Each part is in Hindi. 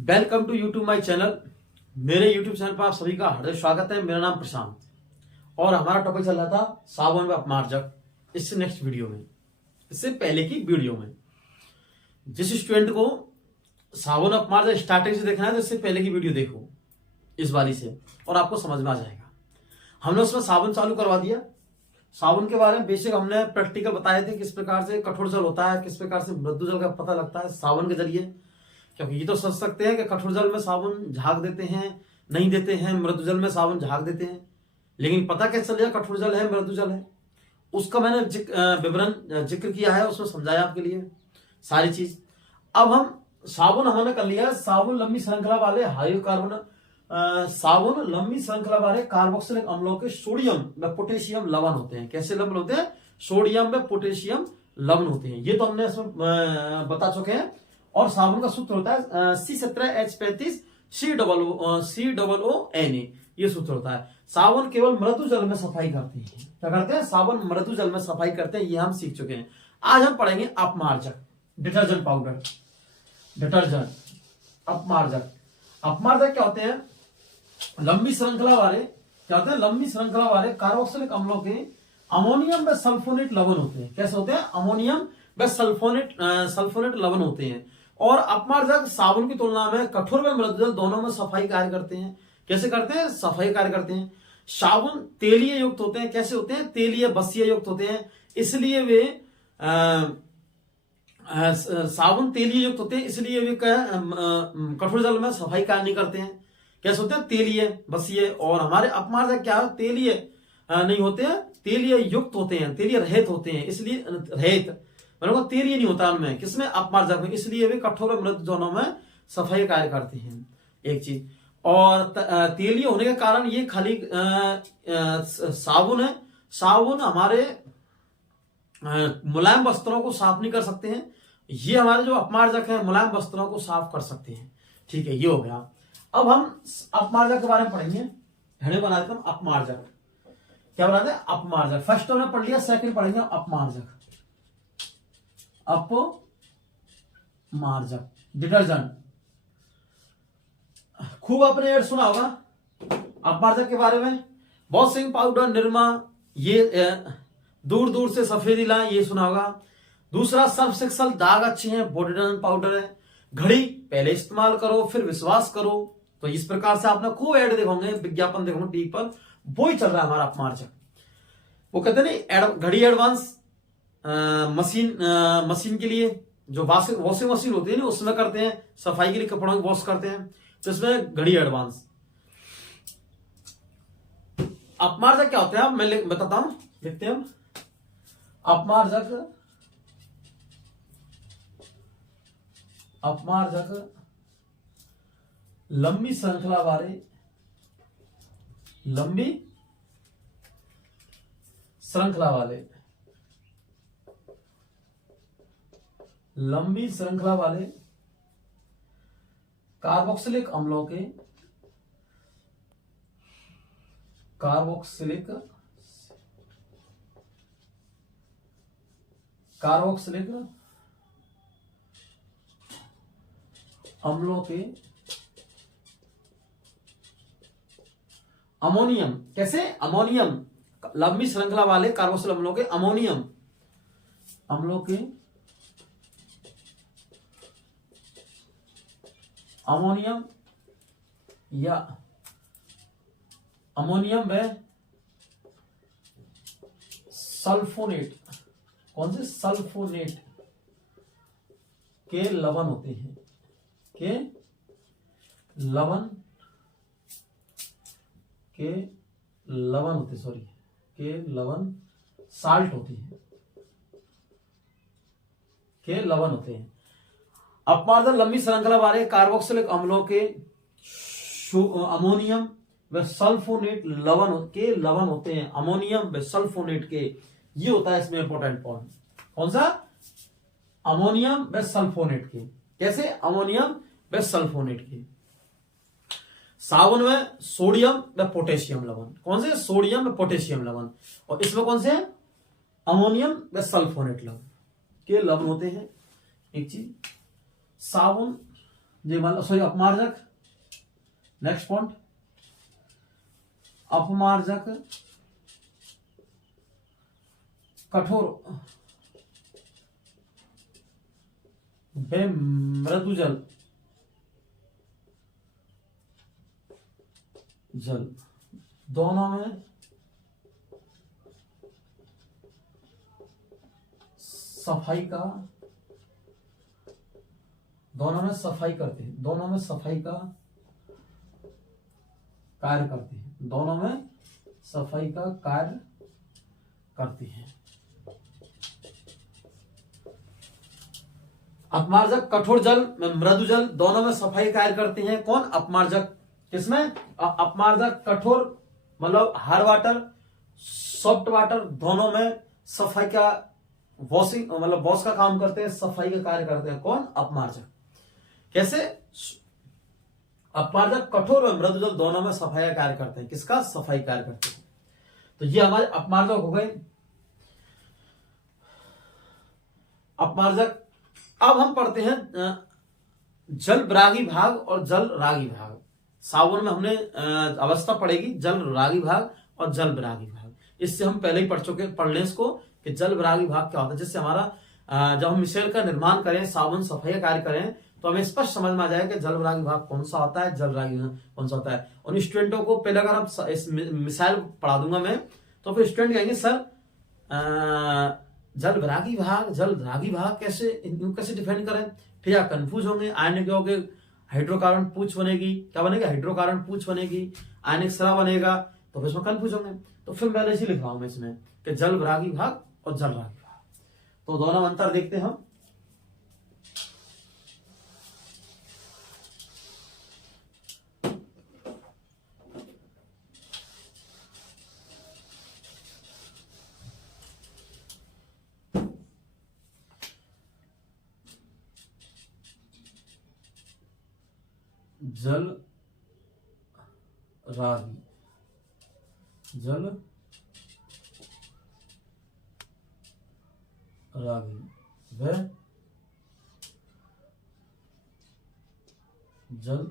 Welcome to YouTube my channel. मेरे यूट्यूब चैनल पर आप सभी का हार्दिक स्वागत है। मेरा नाम प्रशांत और हमारा टॉपिक चल रहा था साबुन व अपमार्जक। इससे नेक्स्ट वीडियो में, इससे पहले की वीडियो में जिस स्टूडेंट को साबुन अपमार्जक स्टार्टिंग से देखना है तो इससे पहले की वीडियो देखो इस वाली से और आपको समझ में आ जाएगा। हमने उसमें साबुन चालू करवा दिया। साबुन के बारे में बेसिक हमने प्रैक्टिकल बताए थे, किस प्रकार से कठोर जल होता है, किस प्रकार से मृदु जल का पता लगता है साबुन के जरिए। क्योंकि ये तो समझ सकते हैं कि कठोर जल में साबुन झाग देते हैं, नहीं देते हैं, मृदु जल में साबुन झाग देते हैं, लेकिन पता कैसे चलेगा कठोर जल है मृदु जल है, उसका मैंने विवरण जिक्र किया है, उसमें समझाया आपके लिए सारी चीज। अब हम साबुन हमने कर लिया। साबुन लंबी श्रृंखला वाले हाइड्रोकार्बन साबुन लंबी श्रृंखला वाले कार्बोक्सिलिक अम्लों के सोडियम व पोटेशियम लवण होते हैं। कैसे लवण होते हैं? सोडियम व पोटेशियम लवण होते हैं। ये तो हमने इसमें बता चुके हैं। और साबुन का सूत्र होता है C17H35COONA। ये सूत्र होता है। साबुन केवल मृदु जल में सफाई करते हैं। क्या करते हैं? साबुन मृदु जल में सफाई करते हैं। ये हम सीख चुके हैं। आज हम पढ़ेंगे अपमार्जक, डिटर्जेंट पाउडर, डिटर्जेंट, अपमार्जक। अपमार्जक क्या होते हैं? लंबी श्रृंखला वाले, क्या होते हैं? लंबी श्रृंखला वाले कार्बोक्सिलिक अम्लों के अमोनियम व सल्फोनेट लवण होते हैं। कैसे होते हैं? अमोनियम व सल्फोनेट लवण होते हैं। और अपमार्जक साबुन की तुलना में कठोर व मृदु जल दोनों में सफाई कार्य करते हैं। कैसे करते हैं? सफाई कार्य करते हैं। साबुन तेलीय युक्त होते हैं। कैसे होते हैं? तेलीय बसीय युक्त होते हैं, इसलिए वे साबुन तेलीय युक्त होते हैं, इसलिए वे कठोर जल में सफाई कार्य नहीं करते हैं। कैसे होते हैं? तेलीय बसीय। और हमारे अपमार्जक क्या है? तेलीय नहीं होते हैं, तेलीय युक्त होते हैं, तेलीय रहित होते हैं, इसलिए रहित मतलब तेलीय नहीं होता उनमें। किसमें? अपमार्जक में। इसलिए वे कठोर और मृदु दोनों में सफाई कार्य करते हैं। एक चीज। और तेलीय होने के कारण ये खाली साबुन है। साबुन हमारे मुलायम वस्त्रों को साफ नहीं कर सकते हैं। ये हमारे जो अपमार्जक है मुलायम वस्त्रों को साफ कर सकते हैं। ठीक है, ये हो गया। अब हम अपमार्जक के बारे में पढ़ेंगे। हेडिंग बना देते हैं अपमार्जक। क्या बनाते हैं? अपमार्जक। फर्स्ट हमने पढ़ लिया, सेकंड पढ़ेंगे अपमार्जक। अपमार्जक, डिटर्जेंट। खूब आपने ऐड सुना होगा अपमार्जक के बारे में। वॉशिंग पाउडर, निरमा, ये दूर दूर से सफेदी लाएं, ये सुना होगा। दूसरा सर्फ एक्सेल, दाग अच्छे हैं, बॉडी डिटर्जेंट पाउडर है। घड़ी पहले इस्तेमाल करो फिर विश्वास करो। तो इस प्रकार से आपने खूब ऐड देखोगे, विज्ञापन देखोगे टीवी पर, वो ही चल रहा है हमारा अपमार्जक। वो कहते नहीं घड़ी एडवांस मशीन के लिए जो वॉशिंग मशीन होती है ना उसमें करते हैं, सफाई के लिए कपड़ों की वॉश करते हैं, तो इसमें घड़ी एडवांस। अपमार्जक क्या होते हैं? मैं बताता हूं, लिखते हैं। अपमार्जक लंबी श्रृंखला वाले, लंबी श्रृंखला वाले, लंबी श्रृंखला वाले कार्बोक्सिलिक अम्लों के, कार्बोक्सिलिक अम्लों के अमोनियम। कैसे? अमोनियम। लंबी श्रृंखला वाले कार्बोक्सिलिक अम्लों के अमोनियम या अमोनियम व सल्फोनेट, कौन से? सल्फोनेट के लवण होते हैं, के लवण होते, सॉरी, के लवण साल्ट होते हैं, के लवण होते हैं। अपमार्जक लंबी श्रृंखला वाले कार्बोक्सिलिक अम्लों के अमोनियम व सल्फोनेट के लवण होते हैं। अमोनियम व सल्फोनेट के, ये होता है इसमें इंपॉर्टेंट पॉइंट। कौन सा? अमोनियम व सल्फोनेट के। कैसे? अमोनियम व सल्फोनेट के। साबुन में सोडियम व पोटेशियम लवण। कौन से? सोडियम व पोटेशियम लवण। और इसमें कौन से? अमोनियम व सल्फोनेट लवण के लवण होते हैं। एक चीज, साबुन ये मतलब सॉरी अपमार्जक। नेक्स्ट पॉइंट, अपमार्जक कठोर व मृदु जल दोनों में सफाई का दोनों में सफाई करते हैं, दोनों में सफाई का कार्य करते हैं, दोनों में सफाई का कार्य करते हैं। अपमार्जक कठोर जल मृदु जल दोनों में सफाई कार्य करते हैं। कौन? अपमार्जक। किसमें? अपमार्जक कठोर मतलब हार्ड वाटर, सॉफ्ट वाटर दोनों में सफाई का वॉशिंग मतलब वॉश का काम करते हैं, सफाई का कार्य करते हैं। कौन? अपमार्जक। कैसे? अपमार्जक कठोर और मृदु जल दोनों में सफाई का कार्य करते हैं। किसका? सफाई कार्य करते हैं। तो ये हमारे अपमार्जक हो गए। अपमार्जक। अब हम पढ़ते हैं जल विरागी भाग और जल रागी भाग। सावन में हमने अवस्था पढ़ेगी जल रागी भाग और जल विरागी भाग। इससे हम पहले ही पढ़ लें इसको कि जल विरागी भाग क्या होता है, जिससे हमारा जब हम मिसाइल का निर्माण करें, साबुन सफाई का कार्य करें, तो हमें स्पष्ट समझ में आ जाए कि जल विरागी भाग कौन सा होता है, जल रागी कौन सा होता है। उन स्टूडेंटों को पहले अगर हम इस मिसाइल पढ़ा दूंगा मैं, तो फिर स्टूडेंट कहेंगे सर जल विरागी भाग जल रागी भाग कैसे डिफाइन करें, फिर आप कंफ्यूज होंगे। आयनिक यौगिक हाइड्रोकार्बन पूछ बनेगी, क्या बनेगा? हाइड्रोकार्बन पूछ बनेगी, आयनिक सरा बनेगा, तो फिर इसमें कंफ्यूज होंगे। तो फिर मैंने इसी लिख रहा हूं मैं इसमें कि जल विरागी भाग और जल रागी भाग। तो दोनों में अंतर देखते हैं हम। जल रागी जल रागी व जल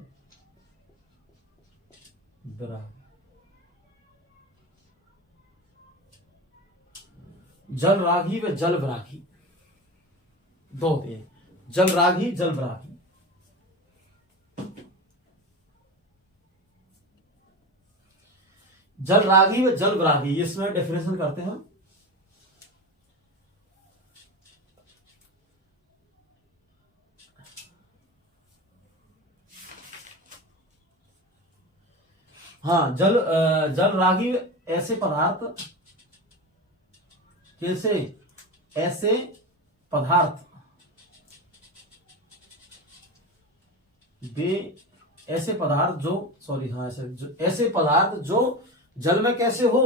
विरागी। जल रागी व जल विरागी दो होते हैं, जल रागी जल विरागी। जल रागी व जल विरागी, इसमें डेफिनेशन करते हैं हम। हाँ, जल रागी ऐसे पदार्थ कैसे ऐसे पदार्थ वे ऐसे पदार्थ जो सॉरी हाँ ऐसे पदार्थ जो जल में कैसे हो।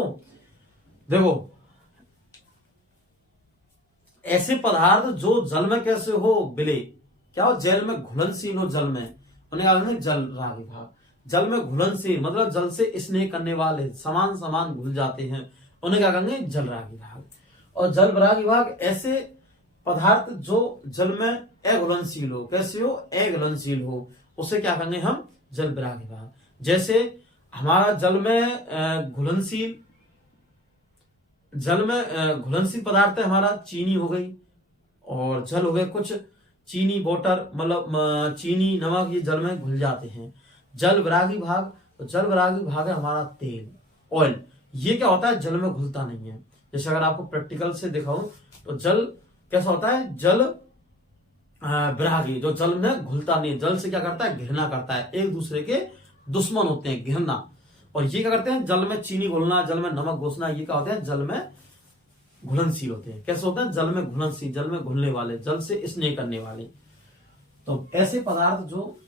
देखो, ऐसे पदार्थ जो जल में कैसे हो बिले, क्या हो? जल में घुलनशील हो, जल में, उन्हें कहा जल रागी भाग। जल में घुलनशील मतलब जल से स्नेह करने वाले, समान समान घुल जाते हैं, उन्हें क्या कहेंगे? जल रागी भाग। और जल विरागी भाग ऐसे पदार्थ जो जल में अघुलनशील हो, कैसे हो? अघुलनशील हो, उसे क्या कहेंगे हम? जल विरागी भाग। जैसे हमारा जल में घुलनशील पदार्थ है हमारा, चीनी हो गई और जल हो गए कुछ चीनी वाटर मतलब चीनी नमक, ये जल में घुल जाते हैं। जल विरागी भाग, तो जल विरागी भाग है हमारा तेल, ऑयल। ये क्या होता है? जल में घुलता नहीं है। जैसे अगर आपको प्रैक्टिकल से दिखाऊं तो जल कैसा होता है? जल विरागी, जो जल में घुलता नहीं है, जल से क्या करता है? घृणा करता है, एक दूसरे के दुश्मन होते हैं, घृणा। और ये क्या करते हैं? जल में चीनी घुलना, जल में नमक घुसना, ये क्या होते हैं? जल में घुलनशील होते हैं। कैसे होते हैं? जल में घुलनशील, जल में घुलने वाले, जल से स्नेह करने वाले। तो ऐसे पदार्थ जो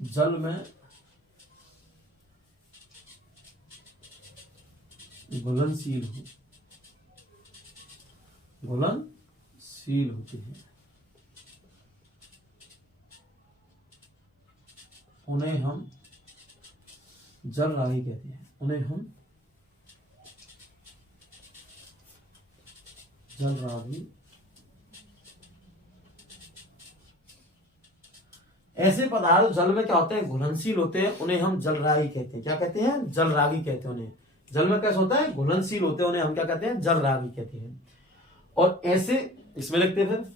जल में घुलनशील होते हैं, उन्हें हम जल रागी कहते हैं। उन्हें हम जल रागी ऐसे पदार्थ जल में क्या होते हैं, घुलनशील होते हैं, उन्हें हम जलरागी कहते हैं। क्या कहते हैं, जलरागी कहते हैं उन्हें। जल में कैसे होता है, घुलनशील होते हैं, उन्हें हम क्या कहते हैं, जलरागी कहते हैं। और ऐसे इसमें लिखते हैं, फिर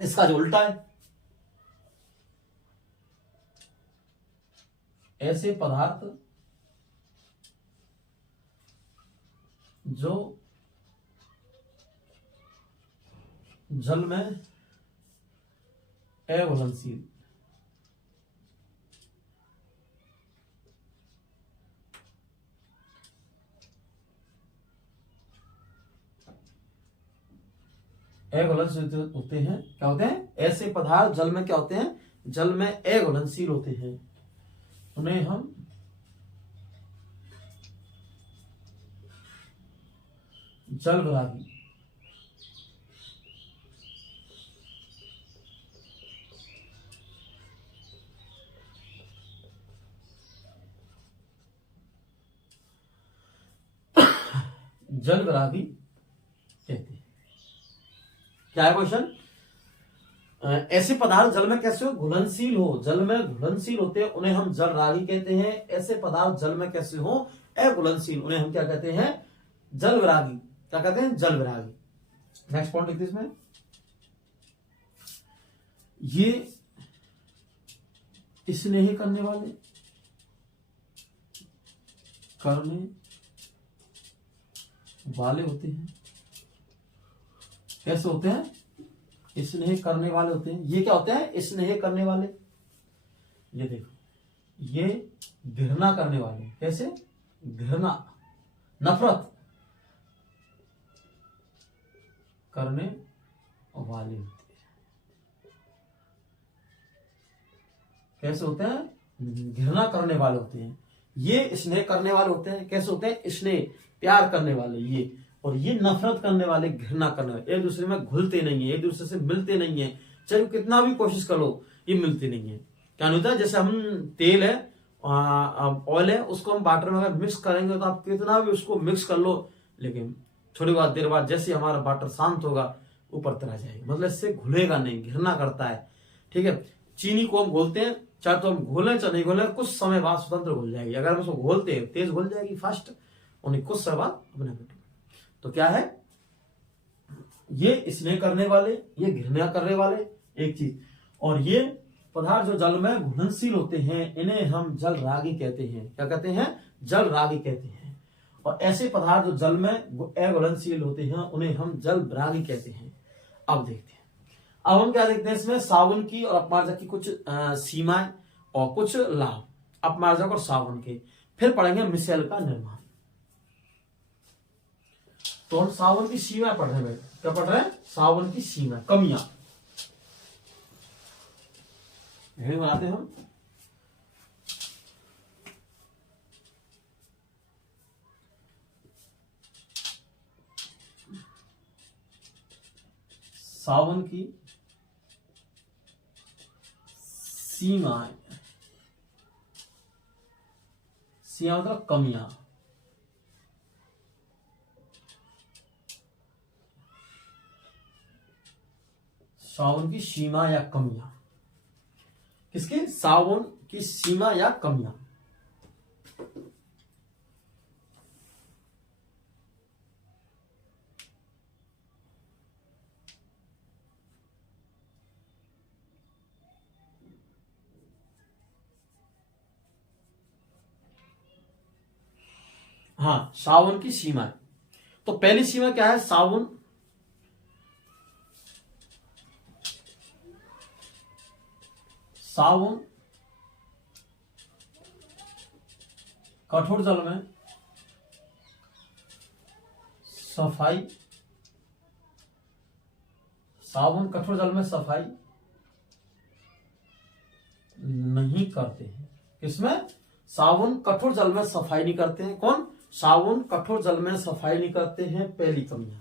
इसका जो उल्टा है, ऐसे पदार्थ जो जल में अघुलनशील, अघुलनशील होते हैं। क्या होते हैं, ऐसे पदार्थ जल में क्या होते हैं, जल में अघुलनशील होते हैं, उन्हें हम जलरागी जलरागी कहते हैं। क्या है क्वेश्चन, ऐसे पदार्थ जल में कैसे हो, घुलनशील हो, जल में घुलनशील होते हैं, उन्हें हम जलरागी कहते हैं। ऐसे पदार्थ जल में कैसे हो, अघुलनशील, उन्हें हम क्या कहते हैं, जलविरागी। क्या कहते हैं, जलविरागी। नेक्स्ट पॉइंट लिखते इसमें, ये स्नेह करने वाले, करने वाले होते हैं। कैसे होते हैं, स्नेह करने वाले होते हैं। ये क्या होते हैं, स्नेह करने वाले। ये देखो, ये घृणा करने वाले। कैसे, घृणा, नफरत करने वाले होते हैं। कैसे होते हैं, घृणा करने वाले होते हैं। ये स्नेह करने वाले होते हैं। कैसे होते हैं, स्नेह, प्यार करने वाले ये, और ये नफरत करने वाले, घृणा करने वाले। एक दूसरे में घुलते नहीं है, एक दूसरे से मिलते नहीं है, चाहे कितना भी कोशिश कर लो, ये मिलते नहीं है। क्या नहीं होता है, जैसे हम तेल है, ऑयल है, उसको हम वाटर में अगर मिक्स करेंगे तो आप कितना भी उसको मिक्स कर लो, लेकिन थोड़ी देर बाद जैसे हमारा वाटर शांत होगा, ऊपर तरह जाएगा, मतलब इससे घुलेगा नहीं, घृणा करता है। ठीक है, चीनी को हम घोलते हैं, चाहे तो हम घोलें चाहे नहीं घोलें, कुछ समय बाद स्वतंत्र घुल जाएगी। अगर हम उसको घोलते हैं, तेज घुल जाएगी फास्ट, और कुछ समय बाद अपने आप। तो क्या है, ये स्नेह करने वाले, ये घृणा करने वाले, एक चीज। और ये पदार्थ जो जल में घुलनशील होते हैं, इन्हें हम जलरागी कहते हैं। क्या कहते हैं, जलरागी कहते हैं। और ऐसे पदार्थ जो जल में अघुलनशील होते हैं, उन्हें हम जलविरागी कहते हैं। अब देखते हैं, अब हम क्या देखते हैं इसमें, सावन की और अपमार्जक की कुछ सीमाएं और कुछ लाभ, अपमार्जक और सावन के। फिर पढ़ेंगे मिसेल का निर्माण। तो हम सावन की सीमा पढ़ रहे हैं। क्या पढ़ रहे हैं, सावन की सीमा, कमियां बनाते हम। सावन की सीमाएं, सीमा मतलब कमियां। सावन की सीमा या कमियां, किसके, सावन की सीमा या कमियां। हाँ, सावन की सीमा। तो पहली सीमा क्या है, सावन सावन कठोर जल में सफाई, सावन कठोर जल में सफाई नहीं करते हैं। किसमें, सावन कठोर जल में सफाई नहीं करते हैं। कौन, सावन कठोर जल में सफाई नहीं करते हैं। पहली कमियां,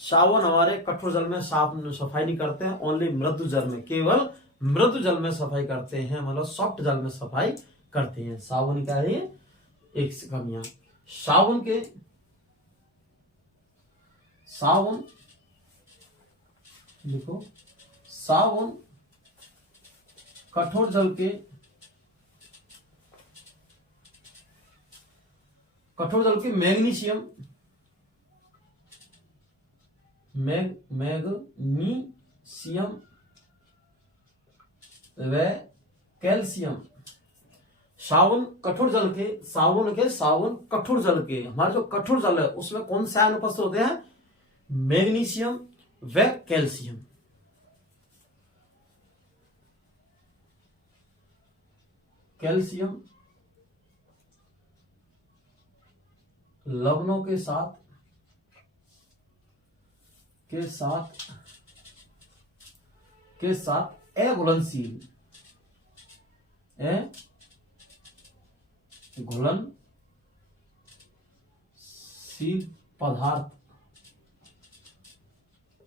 सावन हमारे कठोर जल में सफाई नहीं करते हैं, ओनली मृदु जल में, केवल मृदु जल में सफाई करते हैं, मतलब सॉफ्ट जल में सफाई करते हैं। सावन का है एक कमियां। सावन देखो, सावन कठोर जल के मैग्नीशियम व कैल्शियम, सावन कठोर जल के कठोर जल के, हमारा जो कठोर जल है उसमें कौन से आयन उपस्थित होते हैं? मैग्नीशियम व कैल्शियम। कैल्शियम लवणों के साथ अघुलनशील पदार्थ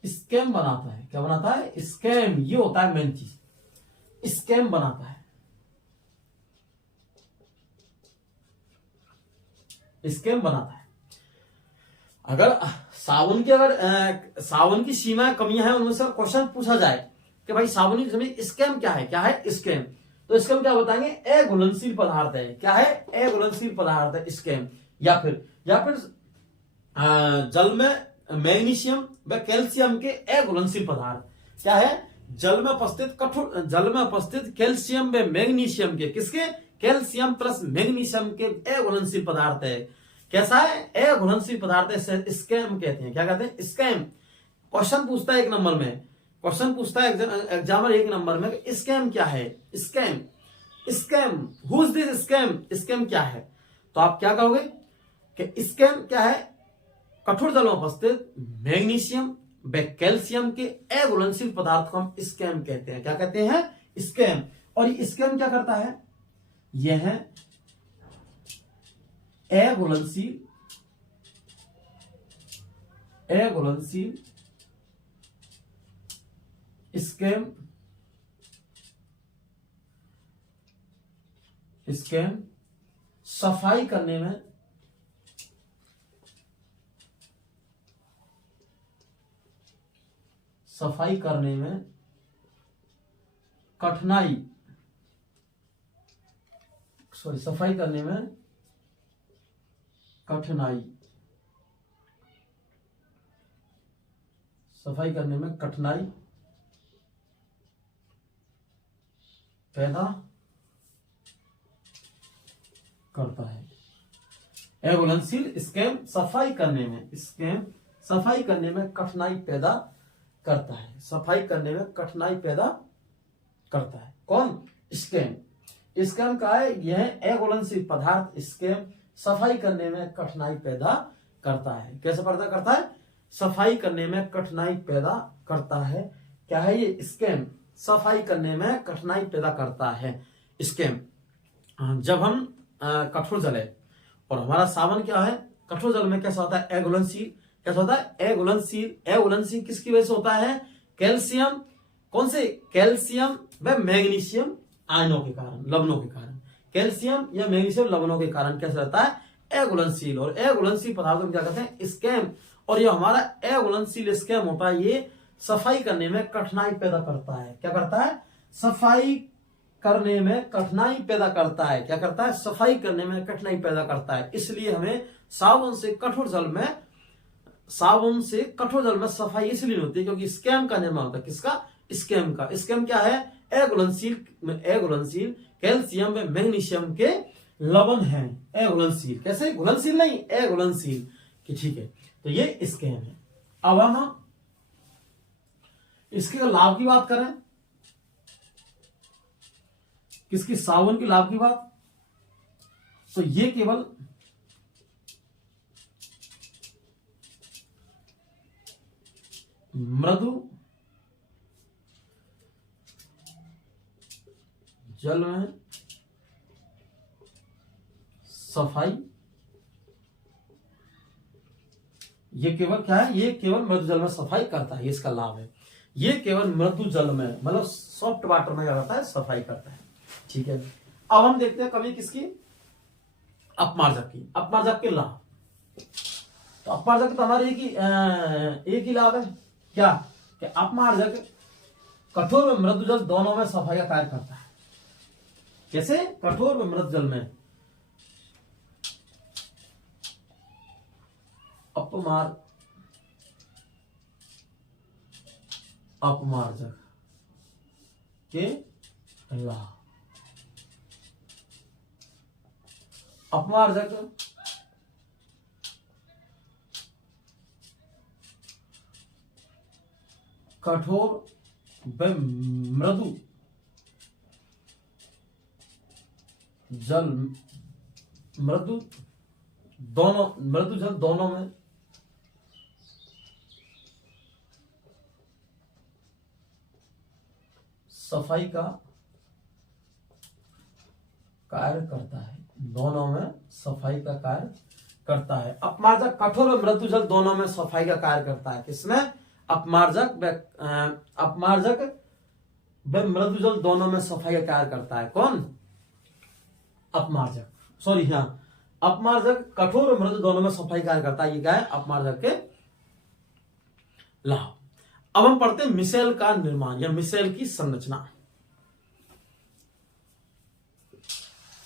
स्कैम बनाता है। क्या बनाता है? स्कैम। ये होता है मेन चीज, स्कैम बनाता है, स्कैम बनाता है। अगर सावन की सीमा कमियां हैं, उनमें से क्वेश्चन पूछा जाए कि भाई सावन की जमीन स्कैम क्या है? क्या है स्कैम? तो स्कैम क्या बताएंगे? अघुलनशील पदार्थ है। क्या है? अघुलनशील पदार्थ है स्कैम। या फिर जल में मैग्नीशियम व कैल्शियम के अघुलनशील पदार्थ। क्या है? जल में उपस्थित कैल्शियम व मैग्नीशियम के, किसके? कैल्शियम प्लस मैग्नीशियम के अघुलनशील पदार्थ है। कैसा है? अघुलनशील पदार्थ है, स्कैम कहते हैं। क्या कहते हैं? स्कैम। क्वेश्चन पूछता है 1 नंबर में, क्वेश्चन पूछता है एग्जामर 1 नंबर में, स्कैम क्या है? Scam who is this scam? Scam क्या है? तो आप क्या कहोगे कि स्कैम क्या है? कठोर जल में उपस्थित मैग्नीशियम व कैल्शियम के अघुलनशील पदार्थ को हम स्कैम कहते हैं। क्या कहते हैं? स्कैम। और ये स्कैम क्या करता है? यह है अघुलनशील स्कैम सफाई करने में कठिनाई पैदा करता है। अघुलनशील स्कैम सफाई करने में कठिनाई पैदा करता है। कौन? स्कैम। स्कैम का है यह अघुलनशील पदार्थ स्कैम सफाई करने में कठिनाई पैदा करता है। कैसे पैदा करता है? सफाई करने में कठिनाई पैदा करता है। क्या है ये? स्कैम सफाई करने में कठिनाई पैदा करता है। स्कैम। जब हम कठोर जल है और हमारा सावन क्या है? कठोर जल में कैसा होता है? अघुलनशील। कैसा होता है? अघुलनशील किसकी वजह से होता है? कैल्शियम। कौन से? कैल्शियम व मैग्नीशियम आयनों के कारण, लवणों के कारण। कैल्शियम या मैग्नीशियम लवणों के कारण कैसा रहता है? अघुलनशील। और अघुलनशील पदार्थों को क्या कहते हैं? स्कैम। और ये हमारा अघुलनशील स्कैम होता है, ये सफाई करने में कठिनाई पैदा करता है। क्या करता है? सफाई करने में कठिनाई पैदा करता है। क्या करता है? सफाई करने में कठिनाई पैदा करता है। इसलिए हमें साबुन से कठोर जल में सफाई इसलिए होती है क्योंकि स्कैम का निर्माण होता है। किसका? स्कैम का। स्कैम क्या है? अघुलनशील कैल्शियम व मैग्नीशियम के लवण है। अघुलनशील। कैसे? घुलनशील नहीं, अघुलनशील। ठीक है, तो ये स्कैम है। अब हम इसके लाभ की बात करें, किसकी? सावन की लाभ की बात, तो ये केवल मृदु जल में सफाई, ये केवल क्या है? ये केवल मृदु जल में सफाई करता है। ये इसका लाभ है। ये केवल मृदु जल में, मतलब सॉफ्ट वाटर में क्या करता है? सफाई करता है। ठीक है, अब हम देखते हैं कमी किसकी? अपमार्जक की। अपमार्जक के लाभ, तो अपमार्जक तो हमारे एक ही लाभ है। क्या? कि अपमार्जक कठोर व मृदु जल दोनों में सफाई का कार्य करता है। कैसे? कठोर व मृत जल में अपमार्जक के लाभ। अपमार्जक कठोर व मृदु जल, मृदु जल दोनों में सफाई का कार्य करता है। दोनों में सफाई का कार्य करता है। अपमार्जक कठोर और मृदु जल दोनों में सफाई का कार्य करता है। किसमें? अपमार्जक व मृदु जल दोनों में सफाई का कार्य करता है। कौन? अपमार्जक, सॉरी, हाँ, अपमार्जक कठोर और मृदु दोनों में सफाई कार्य करता है। ये क्या है? अपमार्जक के लाभ। अब हम पढ़ते हैं मिसेल का निर्माण या मिसेल की संरचना।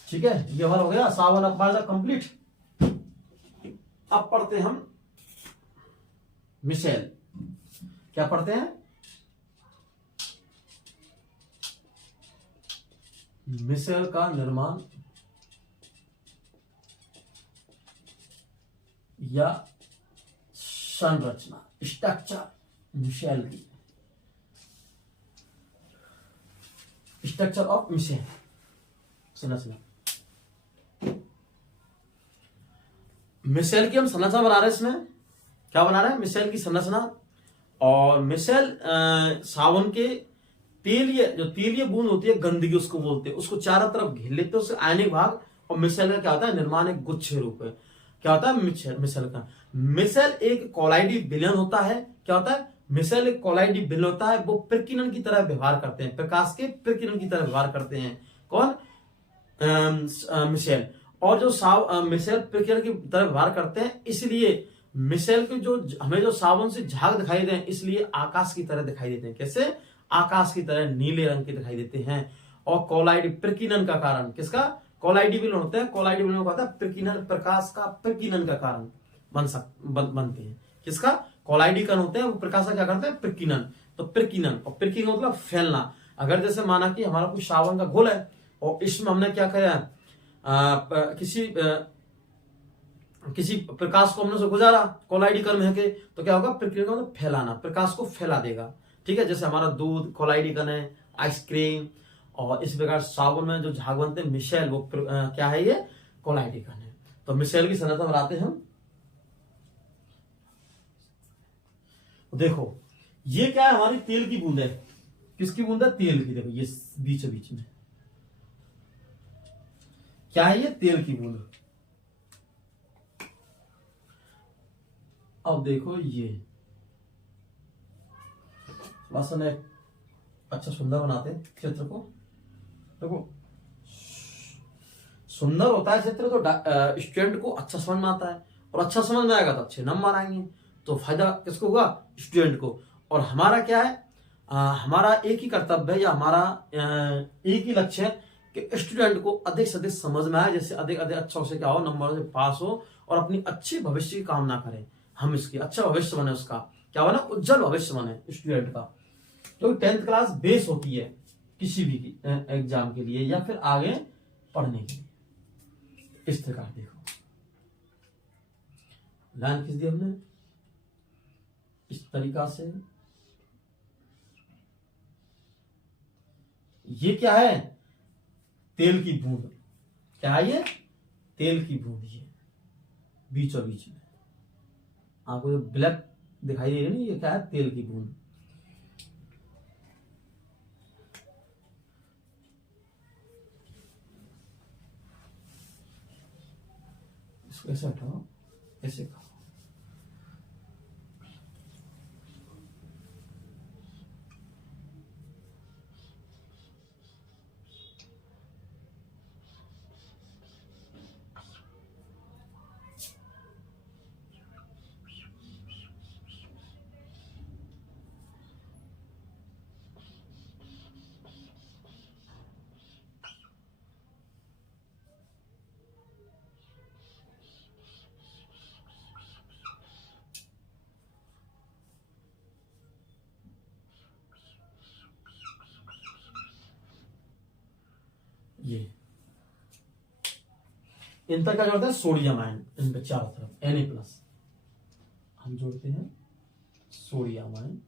ठीक है, ये हमारा हो गया सावन अपमार्जक कंप्लीट। अब पढ़ते हैं हम मिसेल। क्या पढ़ते हैं? मिसेल का निर्माण या संरचना, स्ट्रक्चर, मिसेल की स्ट्रक्चर ऑफ मिसेल, संरचना। मिसेल की हम संरचना बना रहे हैं। इसमें क्या बना रहे हैं? मिसेल की संरचना। और मिसेल साबुन के तेलीय बूंद होती है, गंदगी उसको बोलते हैं, उसको चारों तरफ घेर लेते हैं, उससे आयनिक भाग। और मिसेल का क्या होता है? निर्माण एक गुच्छ रूप है। क्या होता है मिसेल का? मिसेल एक कोलाइडी विलयन होता है। क्या होता है? मिसेल एक कोलाइडी विलयन होता है। वो प्रकीर्णन की तरह व्यवहार करते हैं, प्रकाश के प्रकीर्णन की तरह व्यवहार करते हैं। कौन? मिसेल। और जो मिसेल प्रकीर्णन की तरह व्यवहार करते हैं, इसलिए मिसेल के जो हमें जो साबुन से झाग दिखाई देते हैं, इसलिए आकाश की तरह दिखाई देते हैं। कैसे? आकाश की तरह नीले रंग के दिखाई देते हैं। और कोलाइडी प्रकीर्णन का कारण, किसका? कोलाइडी विलयन होते हैं। कोलाइडी विलयन का होता है प्रकीर्णन, प्रकाश का प्रकीर्णन का कारण बनते हैं। किसका? कोलाइडी कण होते हैं, वो प्रकाश का क्या करते हैं? प्रकीर्णन। तो प्रकीर्णन, और प्रकीर्णन मतलब फैलना। अगर जैसे माना कि हमारा कोई साबुन का घोल है और इसमें हमने क्या किया, किसी प्रकाश को हमने से गुजारा कोलाइडी कण में के, तो क्या होगा? प्रकीर्णन मतलब फैलाना, प्रकाश को फैला देगा। ठीक है, जैसे हमारा दूध कोलाइडी कण है, आइसक्रीम, और इस प्रकार साबुन में जो झाग बनते हैं मिसेल, वो क्या है? ये कोलाइडी कण है। तो मिसेल की संरचना बनाते हैं हम। देखो, ये क्या है? हमारी तेल की बूंद है। किसकी बूंद है? तेल की। देखो ये बीच बीच में क्या है? ये तेल की बूंद। अब देखो ये वासन है, अच्छा सुंदर बनाते हैं चित्र को। देखो सुंदर होता है चित्र तो स्टूडेंट को अच्छा समझ में आता है, और अच्छा समझ में आएगा तो अच्छे नंबर आएंगे। तो फायदा किसको होगा? स्टूडेंट को। और हमारा क्या है? हमारा एक ही कर्तव्य है, या हमारा एक ही लक्ष्य है कि स्टूडेंट को अधिक से अधिक समझ में आए, जैसे अधिक अधिक अच्छा से क्या हो, नंबरों से पास हो, और अपनी अच्छी भविष्य की कामना करें। हम इसकी अच्छा भविष्य बने, उसका क्या बने? उज्जवल भविष्य बने स्टूडेंट का। तो 10th क्लास बेस होती है किसी भी एग्जाम के लिए या फिर आगे पढ़ने के लिए। इस प्रकार देखो, लाइन खींच दी हमने इस तरीका से। ये क्या है? तेल की बूंद। क्या है ये? तेल की बूंद। ये बीचों बीच में आपको जो ब्लैक दिखाई दे रही है, ये क्या है? तेल की बूंद। इसको ऐसे हटाओ, ऐसे करो। ये इन तक क्या जोड़ते हैं, सोडियम आयन, इनके चारों तरफ Na+ हम जोड़ते हैं सोडियम आयन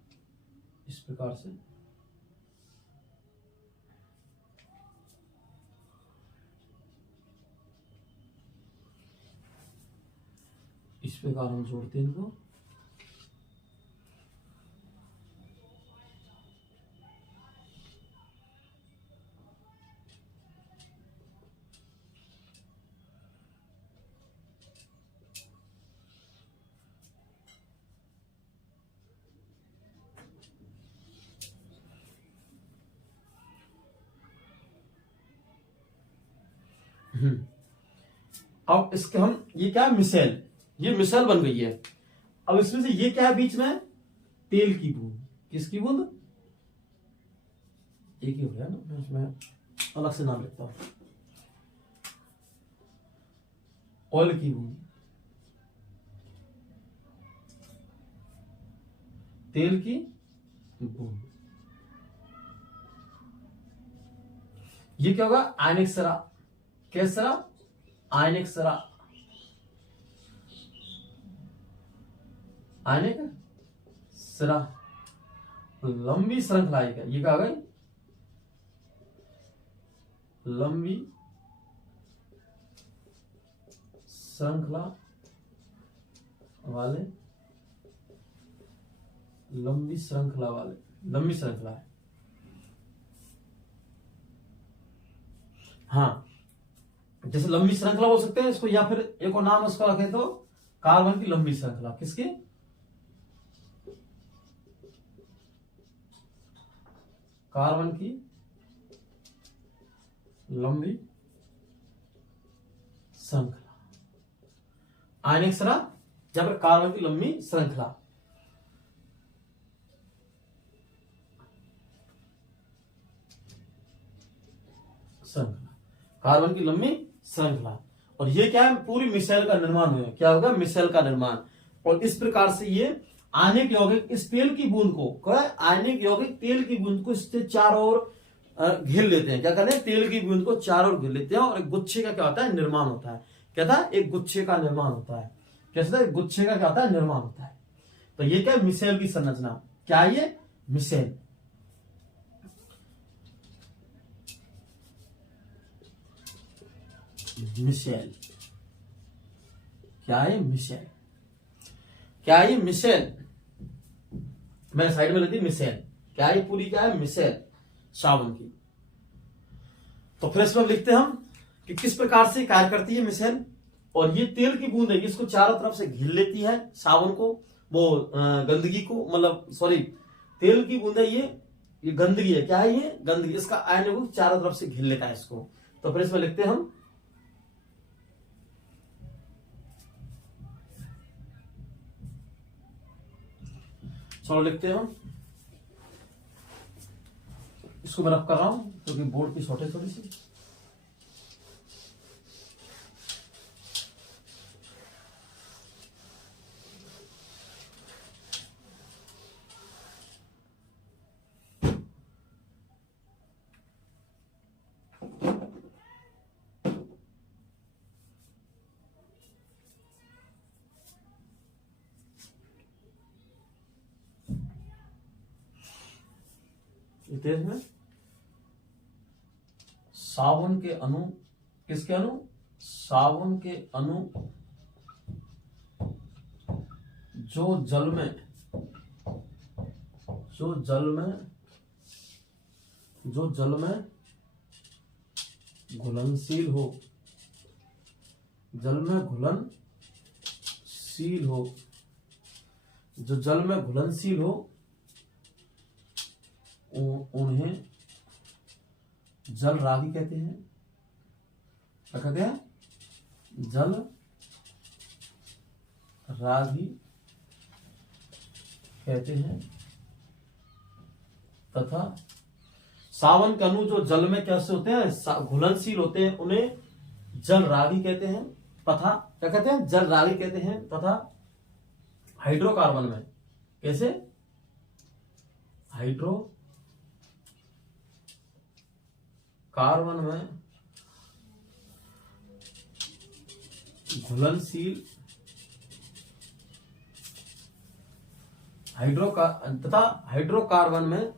इस प्रकार से। इस प्रकार हम जोड़ते हैं इनको। अब इसके हम ये क्या है, मिसेल, ये मिसेल बन गई है। अब इसमें से ये क्या है बीच में, तेल की बूंद। किसकी बूंद, एक ही हो गया ना, मैं इसमें अलग से नाम लिखता हूं, ऑयल की बूंद, तेल की बूंद। ये क्या होगा, आयनिक सरा। कैसा सरा, आयनिक सरा, आयनिक सरा, लंबी श्रृंखला। ये क्या हो गई, लंबी श्रृंखला वाले, लंबी श्रृंखला वाले, लंबी श्रृंखला है। हाँ, जैसे लंबी श्रृंखला बोल सकते हैं इसको, या फिर एक और नाम उसका रखे तो कार्बन की लंबी श्रृंखला। किसकी, कार्बन की लंबी श्रृंखला, आयनिक सरा या फिर कार्बन की लंबी श्रृंखला। कार्बन की लंबी श्रृंखला। और ये क्या है, पूरी मिसाइल का निर्माण हुआ। क्या होगा, मिसाइल का निर्माण। और इस प्रकार से ये आयनिक यौगिक इस तेल की बूंद को, आयनिक यौगिक तेल की बूंद को इससे चारों ओर घेर लेते हैं। क्या करते हैं, तेल की बूंद को चारों ओर घेर लेते हैं और एक गुच्छे का क्या होता है, निर्माण होता है। क्या था, एक गुच्छे का निर्माण होता है। कैसे था, एक गुच्छे का क्या होता है, निर्माण होता है। तो ये क्या है, मिसाइल की संरचना। क्या है ये, मिसाइल। मिसाइल क्या है, मिसाइल क्या है, ये मिसाइल। मैंने साइड में लिख दी मिसाइल। क्या है, पूरी क्या है, मिसाइल साबुन की। तो फिर इसमें लिखते हैं हम कि किस प्रकार से कार्य करती है मिसाइल। और ये तेल की बूंद है, इसको चारों तरफ से घेर लेती है साबुन को, वो गंदगी को, मतलब सॉरी, तेल की बूंद है ये गंदगी है। क्या है, ये गंदगी। इसका आयन को चारों तरफ से घेर लेता है इसको। तो फिर इसमें लिखते हैं हम, चलो लिखते हैं हम, इसको मैं रफ कर रहा हूं क्योंकि बोर्ड की शॉर्टेज थोड़ी सी। तेज में साबुन के अणु, किसके अणु, साबुन के अणु जो जल में, जो जल में घुलनशील हो, जल में घुलनशील हो, जो जल में घुलनशील हो उन्हें जल रागी कहते हैं। क्या कहते हैं, जल रागी कहते हैं। तथा सावन के अणु जो जल में कैसे होते हैं, घुलनशील होते हैं, उन्हें जल रागी कहते हैं। तथा क्या कहते हैं, जल रागी कहते हैं। तथा हाइड्रोकार्बन में, कैसे, हाइड्रो कार्बन में घुलनशील तथा हाइड्रोकार्बन में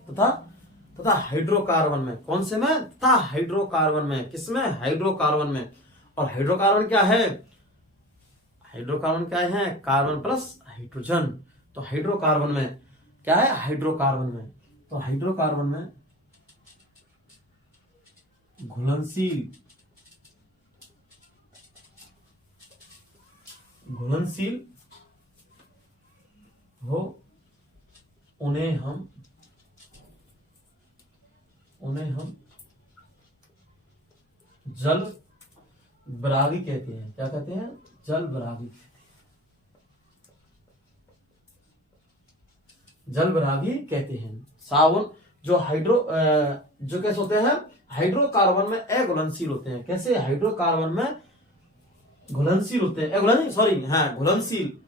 तथा हाइड्रोकार्बन में, कौन से में? तथा हाइड्रोकार्बन में। किसमें? हाइड्रोकार्बन में। और हाइड्रोकार्बन क्या है? हाइड्रोकार्बन क्या है? Carbon plus hydrogen. तो हाइड्रोकार्बन में क्या है? हाइड्रोकार्बन में। तो हाइड्रोकार्बन में घुलनशील हो, उन्हें हम जल बरागी कहते हैं। क्या कहते हैं? जल बरागी। जल बरागी कहते हैं। सावन जो जो कैसे होते हैं? हाइड्रोकार्बन में अघुलनशील होते हैं। कैसे? हाइड्रोकार्बन में घुलनशील होते हैं। घुलनशील।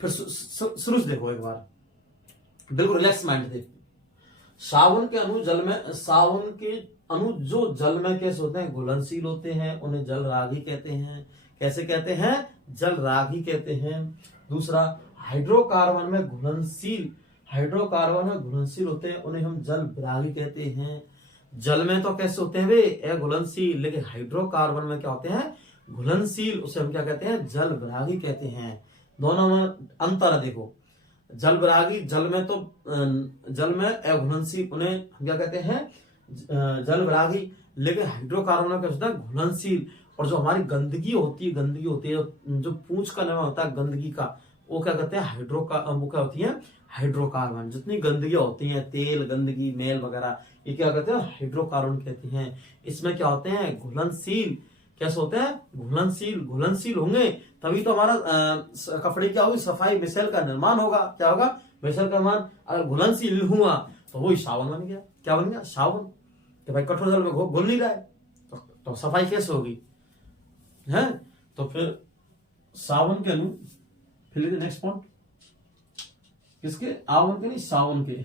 फिर शुरू से देखो एक बार, बिल्कुल रिलैक्स माइंड से। सावन के अणु जो जल में कैसे होते हैं? घुलनशील होते हैं, उन्हें जल रागी कहते हैं। कैसे कहते हैं? जल रागी कहते हैं। दूसरा, हाइड्रोकार्बन में घुलनशील होते हैं, उन्हें हम जल विरागी कहते हैं। जल में तो कैसे होते हैं वे? अघुलनशील। लेकिन हाइड्रोकार्बन में क्या होते हैं? घुलनशील। उसे हम क्या कहते हैं? जल विरागी कहते हैं। दोनों में अंतर है। देखो, जल विरागी, जल में अघुलनशील, उन्हें हम क्या कहते हैं? जल विरागी। लेकिन हाइड्रोकार्बन में क्या होता है? घुलनशील। और जो हमारी गंदगी होती है, जो पूंछ का निर्माण होता है गंदगी का, वो क्या कहते हैं? वो क्या होती है? हाइड्रोकार्बन। जितनी गंदगियां होती हैं, तेल, गंदगी, मेल वगैरह, ये क्या कहते हैं? हाइड्रोकार्बन कहते हैं। इसमें क्या होते हैं? घुलनशील। कैसे होते हैं? घुलनशील होंगे तभी तो हमारा कपड़े क्या होगी? सफाई, मिसेल का निर्माण होगा। क्या होगा? मिसेल का निर्माण। अगर घुलनशील हुआ तो वही सावन बन गया। क्या बन गया? सावन। तो भाई कठोर जल में घुल नहीं रहा है, तो सफाई कैसे होगी? है? तो फिर सावन के अणु, फिर नेक्स्ट पॉइंट किसके? आवन के नहीं, सावन के।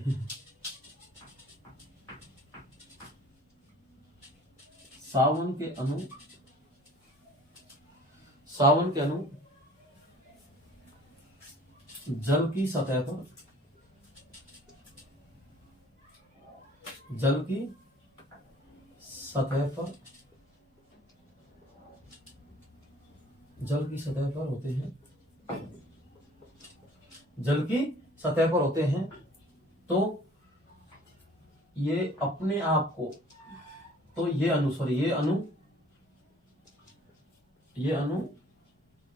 सावन के अणु जल की सतह पर होते हैं। जल की सतह पर होते हैं। तो ये अपने आप को, तो ये अणु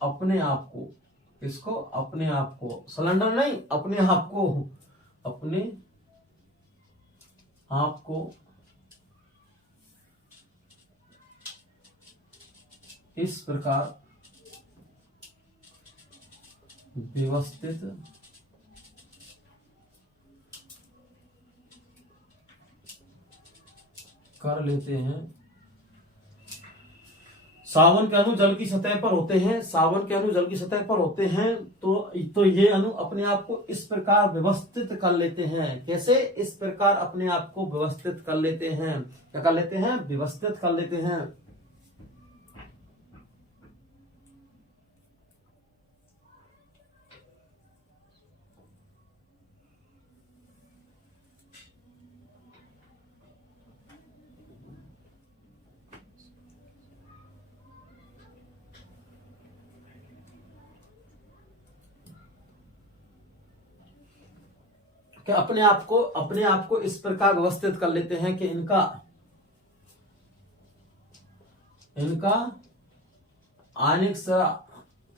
अपने आप को, किसको? अपने आप को, सिलेंडर नहीं, अपने आप को इस प्रकार व्यवस्थित कर लेते हैं। सावन के अणु जल की सतह पर होते हैं। तो ये अणु अपने आप को इस प्रकार व्यवस्थित कर लेते हैं। कैसे? इस प्रकार अपने आप को व्यवस्थित कर लेते हैं। क्या कर लेते हैं? व्यवस्थित कर लेते हैं। कि अपने आप को इस प्रकार व्यवस्थित कर लेते हैं कि इनका आयनिक सिरा,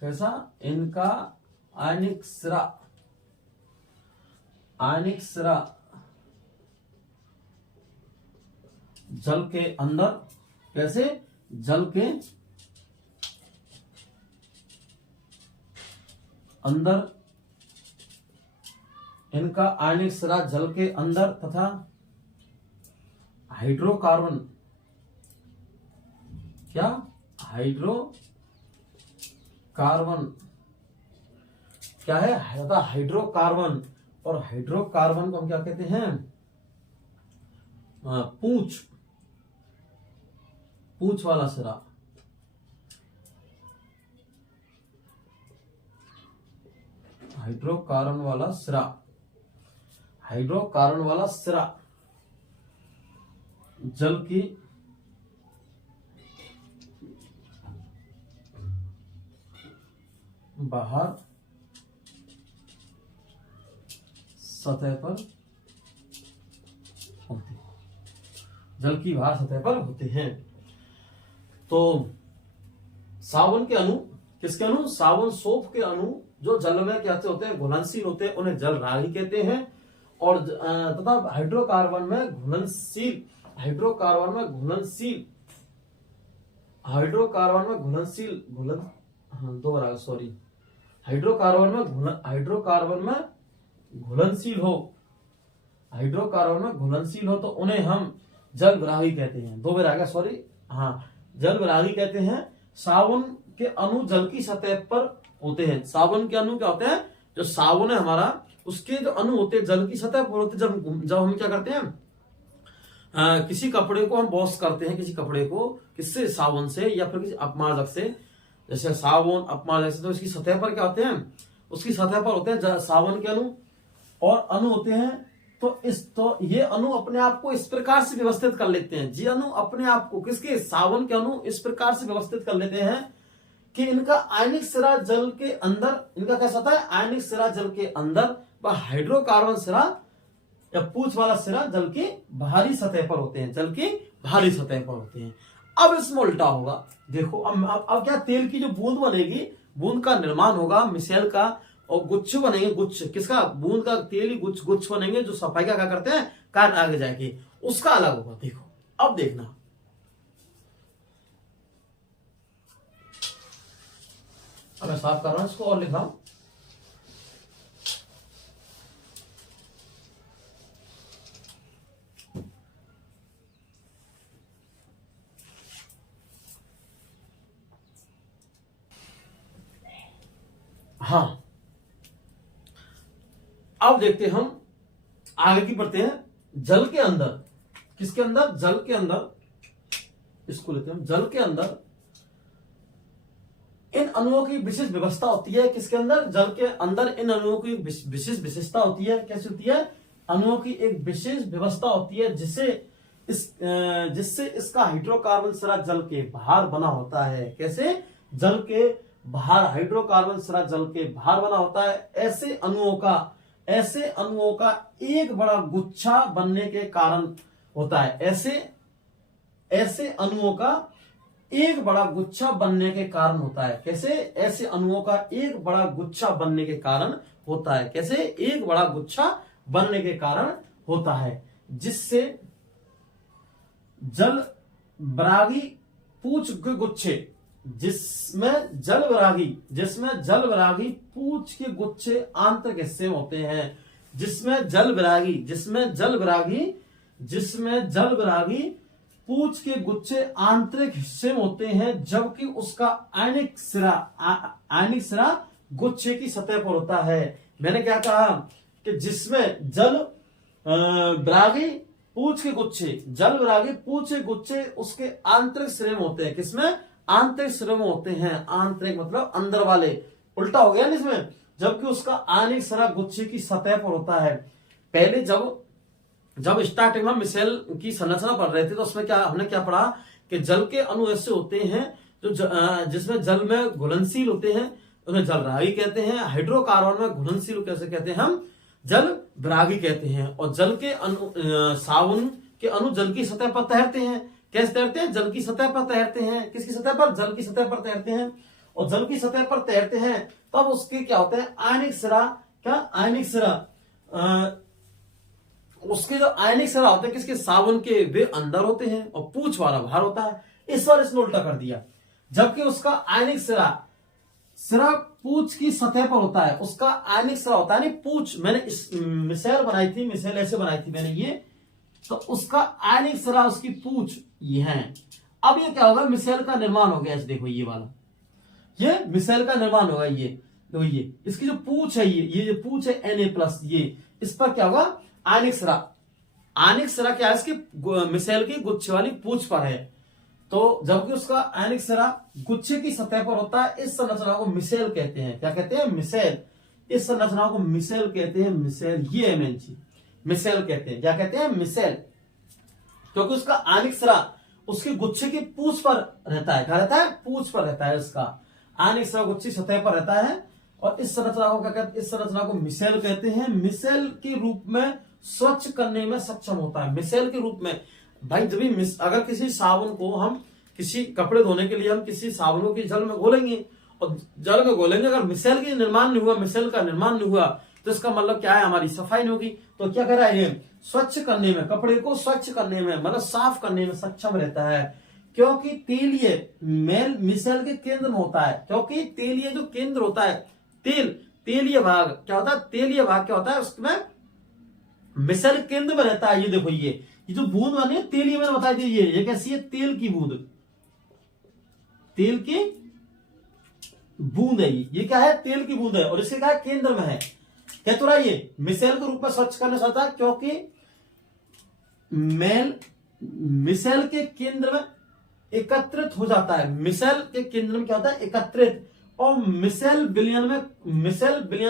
कैसा? इनका आयनिक सिरा जल के अंदर, कैसे? जल के अंदर, इनका आयनिक सिरा जल के अंदर तथा हाइड्रोकार्बन, क्या? हाइड्रोकार्बन क्या है? हाइड्रोकार्बन। और हाइड्रोकार्बन को हम क्या कहते हैं? पूंछ वाला सिरा। हाइड्रोकार्बन वाला सिरा, हाइड्रोकार्बन वाला सिरा जल की बाहर सतह पर होते हैं, जल की बाहर सतह पर होते हैं। तो साबुन के अणु, किसके अणु? साबुन सोप के अणु जो जल में कैसे होते हैं? घुलनशील होते हैं, उन्हें जल रागी कहते हैं। और तथा हाइड्रोकार्बन में घुलनशील, हाइड्रोकार्बन में घुलनशील, हाइड्रोकार्बन में घुलनशील, घुलन, हाँ दो बार सॉरी, हाइड्रोकार्बन में हाइड्रोकार्बन में घुलनशील हो, हाइड्रोकार्बन में घुलनशील हो तो उन्हें हम जल विरागी कहते हैं। दो बार आ गया सॉरी, हाँ जल विरागी कहते हैं। साबुन के अणु जल की सतह पर होते हैं। साबुन के अणु क्या होते हैं? जो साबुन है हमारा, उसके जो अणु होते हैं जल की सतह पर होते हैं। जब हम क्या करते हैं, किसी कपड़े को हम वॉश करते हैं, किसी कपड़े को किससे? साबुन से या फिर किसी अपमार्जक से, जैसे साबुन अपमार्जक से, तो इसकी सतह पर क्या होते हैं? उसकी सतह पर होते हैं साबुन के अणु और अणु होते हैं। तो ये अणु अपने आप को इस प्रकार से व्यवस्थित कर लेते हैं, जी अणु अपने आप को, किसके? साबुन के अणु इस प्रकार से व्यवस्थित कर लेते हैं कि इनका आयनिक सिरा जल के अंदर, इनका कैसा होता है? आयनिक सिरा जल के अंदर व हाइड्रोकार्बन सिरा या पूंछ वाला सिरा जल की बाहरी सतह पर होते हैं, जल की बाहरी सतह पर होते हैं। अब इसमें उल्टा होगा, देखो अब क्या, तेल की जो बूंद बनेगी, बूंद का निर्माण होगा मिसेल का, और गुच्छ बनेंगे, गुच्छ किसका? बूंद का तेल ही गुच्छ गुच्छ बनेंगे, जो सफाई का क्या करते हैं? कार्य आगे जाके उसका अलग होगा। देखो अब देखना, अब मैं साफ कर रहा हूं इसको और लिख रहा हूं। हाँ अब देखते हैं हम आगे की पढ़ते हैं। जल के अंदर, किसके अंदर? जल के अंदर, इसको लेते हैं हम। जल के अंदर इन अणुओं की विशेष व्यवस्था होती है। किसके अंदर? जल के अंदर इन अणुओं की विशेष विशेषता होती है। कैसे होती है? अणुओं की एक विशेष व्यवस्था होती है जिससे इसका हाइड्रोकार्बन सिरा जल के बाहर बना होता है। कैसे? जल के बाहर हाइड्रोकार्बन सिरा जल के बाहर बना होता है। ऐसे अणुओं का एक बड़ा गुच्छा बनने के कारण होता है। ऐसे अणुओं का एक बड़ा गुच्छा बनने के कारण होता है। कैसे? ऐसे अणुओं का एक बड़ा गुच्छा बनने के कारण होता है। कैसे? एक बड़ा गुच्छा बनने के कारण होता है, जिससे जल विरागी पूंछ के गुच्छे, जिसमें जल विरागी पूंछ के गुच्छे आंतरिक हिस्से में होते हैं। जिसमें जल विरागी पूंछ के गुच्छे आंतरिक हिस्से में होते हैं, जबकि उसका आयनिक सिरा गुच्छे की सतह पर होता है। मैंने क्या कहा कि जिसमें जल विरागी पूंछ के गुच्छे उसके आंतरिक सिरे में होते हैं। किसमें? आंतरिक सिरे में होते हैं। आंतरिक मतलब अंदर वाले, उल्टा हो गया ना इसमें, जबकि उसका आयनिक सिरा गुच्छे की सतह पर होता है। पहले जब स्टार्टिंग में मिसेल की संरचना पढ़ रहे थे तो उसमें हमने क्या पढ़ा कि जल के अणु ऐसे होते हैं जो जिसमें जल में घुलनशील होते हैं, उन्हें जल रागी कहते हैं। हाइड्रोकार्बन में घुलनशील कैसे कहते हैं? हम जल विरागी कहते हैं। और जल के अणु, साबुन के अणु जल की सतह पर तैरते हैं। कैसे तैरते हैं? जल की सतह पर तैरते हैं। किसकी सतह पर? जल की सतह पर तैरते हैं। और जल की सतह पर तैरते हैं तब उसके क्या होते हैं? आयनिक सिरा, उसके जो आयनिक सिरा होते हैं किसके? साबुन के, वे अंदर होते हैं और पूंछ वाला बाहर होता है। इस बार इसने उल्टा कर दिया, जबकि उसका आयनिक सिरा पूंछ की सतह पर होता है। उसका आयनिक सिरा होता है नहीं पूंछ, मैंने मिसाइल ऐसे बनाई थी मैंने ये, तो उसका आयनिक सिरा उसकी पूंछ ये है। अब ये क्या होगा? मिसाइल का निर्माण हो गया। देखो ये वाला, ये मिसाइल का निर्माण होगा। ये इसकी जो पूंछ है, ये जो पूंछ है Na+, ये इस पर क्या होगा? आयनिक सिरा क्या है? इसकी मिसाइल की गुच्छे वाली पूंछ पर है। तो जबकि उसका आयनिक सिरा गुच्छे की सतह पर होता है, इस संरचना को मिसेल कहते हैं। क्या कहते हैं? मिसेल। इस संरचना को मिसेल कहते हैं। मिसेल, ये है मेन चीज, मिसेल कहते हैं। क्या कहते हैं? मिसेल। क्योंकि उसका आणविक सिरा उसके गुच्छे की पूंछ पर रहता है। क्या रहता है? पूंछ पर रहता है। उसका आणविक सिरा गुच्छे सतह पर रहता है। और इस संरचना को क्या कहते हैं? इस संरचना को मिसेल कहते हैं। मिसेल के रूप में स्वच्छ करने में सक्षम होता है। मिसेल के रूप में भाई, जब भी अगर किसी साबुन को हम किसी कपड़े धोने के लिए हम किसी साबुन को किसी जल में घोलेंगे और जल में घोलेंगे, अगर मिसेल का निर्माण नहीं हुआ, मिसेल का निर्माण नहीं हुआ, तो इसका मतलब क्या है? हमारी सफाई नहीं होगी। तो क्या कर रहा है ये? स्वच्छ करने में, कपड़े को स्वच्छ करने में, मतलब साफ करने में सक्षम रहता है। क्योंकि तेलीय मेल मिसेल के केंद्र में होता है। क्योंकि तेलीय जो केंद्र होता है, तेलीय भाग क्या होता है? तेलीय भाग क्या होता है? उसमें मिसेल केंद्र में रहता है। ये देखो, ये जो बूंद बनी है तेलीय, मैंने बता दी, ये कैसी है? तेल की बूंद, तेल की बूंद है ये क्या है? तेल की बूंद है। और इसके क्या है? केंद्र में है। क्या तो रहा ये मिसेल के रूप में स्वच्छ करना चाहता है, क्योंकि मिसेल के केंद्र में एकत्रित हो जाता है। मिसेल के केंद्र में क्या होता है? एकत्रित। और मिसेल विलयन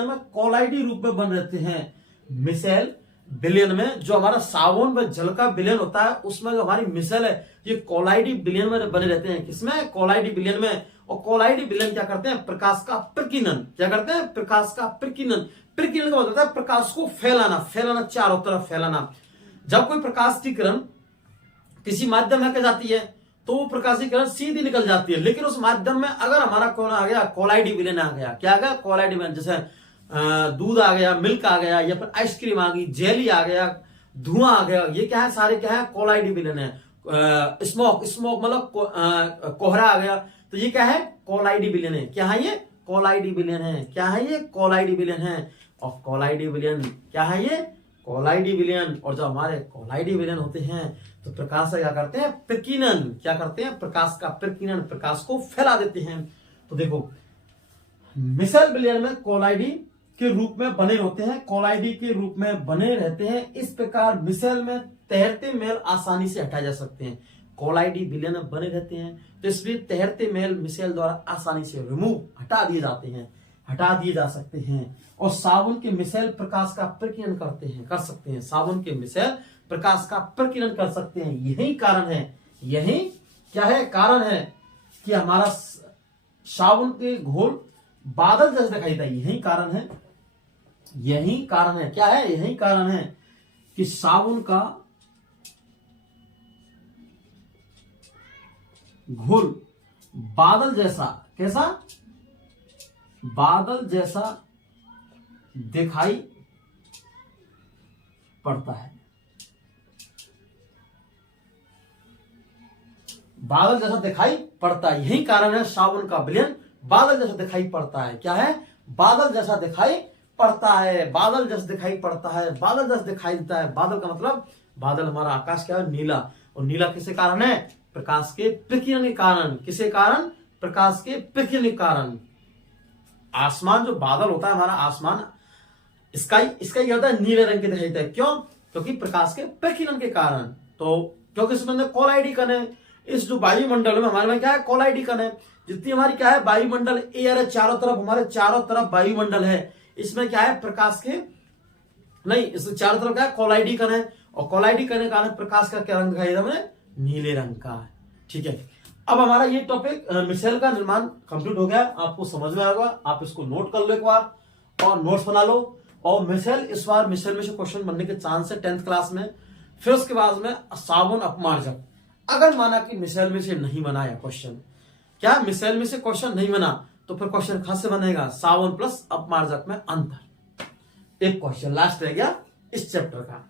में कोलाइडी रूप में बन रहते हैं। मिसेल विलयन में जो हमारा साबुन व जल का विलयन होता है, उसमें जो हमारी मिसेल है, ये कोलाइडी विलयन में बने रहते हैं। किसमें? कोलाइडी विलयन में। और कोलाइडी विलयन क्या करते हैं? प्रकाश का प्रकीर्णन। क्या करते हैं? प्रकाश का प्रकीर्णन। प्रकीर्णन का मतलब होता है प्रकाश को फैलाना, चारों तरफ फैलाना। जब कोई प्रकाश की किरण किसी माध्यम में जाती है तो वो प्रकाश की किरण सीधी निकल जाती है। लेकिन उस माध्यम में अगर हमारा कौन आ गया? कोलाइडी विलयन आ गया। क्या आ गया? कोलाइडी विलयन। जैसे दूध आ गया, मिल्क आ गया, या फिर आइसक्रीम आ गई, जेली आ गया, धुआं आ गया, ये क्या है? सारे क्या है? कोलाइडी विलयन है। स्मोक मतलब कोहरा आ गया, तो ये क्या है? कोलाइडी विलयन है। क्या है ये? कोलाइडी विलयन है। क्या है ये? कोलाइडी विलयन है। और कोलाइडी विलयन क्या है? ये कोलाइडी विलयन। और जब हमारे कोलाइडी विलयन होते हैं तो प्रकाश का क्या करते हैं? प्रकीर्णन। क्या करते हैं? प्रकाश का प्रकीर्णन, प्रकाश को फैला देते हैं। तो देखो, मिसेल विलयन में कोलाइडी के रूप में बने होते हैं, कोलाइडी के रूप में बने रहते हैं। इस प्रकार मिसेल में तैरते मेल आसानी से हटाए जा सकते हैं। कोलाइडी विलयन में बने रहते हैं, तो इसलिए तैरते मेल मिसेल द्वारा आसानी से हटा दिए जाते हैं, हटा दिए जा सकते हैं। और साबुन के मिसेल प्रकाश का प्रकीर्णन कर सकते हैं। साबुन के मिसेल प्रकाश का प्रकीर्णन कर सकते हैं। यही कारण है, यही क्या है? कारण है कि हमारा साबुन के घोल बादल जैसे दिखाई देता है। यही कारण है, यही कारण है। क्या है? यही कारण है कि साबुन का घोल बादल जैसा, कैसा? बादल जैसा दिखाई पड़ता है। बादल जैसा दिखाई पड़ता है। यही कारण है साबुन का विलयन बादल जैसा दिखाई पड़ता है। क्या है? बादल जैसा दिखाई पड़ता है। बादल जैसा दिखाई पड़ता है, बादल जैसा दिखाई देता है। बादल का मतलब, बादल हमारा आकाश क्या है? नीला। और नीला किसके कारण है? प्रकाश के प्रकीर्णन के कारण। किसके कारण? प्रकाश के प्रकीर्णन के कारण। आसमान जो बादल होता है हमारा आसमान, इसका क्या होता है? नीले रंग के दिखाई देता है। क्यों? क्योंकि प्रकाश के प्रकीर्णन के कारण। तो क्योंकि इसमें अंदर कोलाइडी कण है। इस जो वायुमंडल में हमारे में क्या है? कोलाइडी कण है। जितनी हमारी क्या है? वायुमंडल एयर है, चारों तरफ, हमारे चारों तरफ वायुमंडल है। इसमें क्या है? प्रकाश के नहीं, इसमें चारों तरफ क्या है? कोलाइडी कण है। और कोलाइडी कण के कारण प्रकाश का क्या रंग दिखाई देता है? नीले रंग का। ठीक है, अब हमारा ये टॉपिक मिसेल का निर्माण कंप्लीट हो गया। आपको समझ में आएगा, आप इसको नोट कर लो एक बार और नोट्स बना लो। और मिसेल, इस बार मिसेल में से क्वेश्चन बनने के चांस है 10th क्लास में। फिर उसके बाद में साबुन अपमार्जक। अगर माना कि मिसेल में से नहीं बना या क्वेश्चन, क्या मिसेल में से क्वेश्चन नहीं बना, तो फिर क्वेश्चन खास से बनेगा साबुन प्लस अपमार्जक में अंतर। एक क्वेश्चन लास्ट रह गया इस चैप्टर का।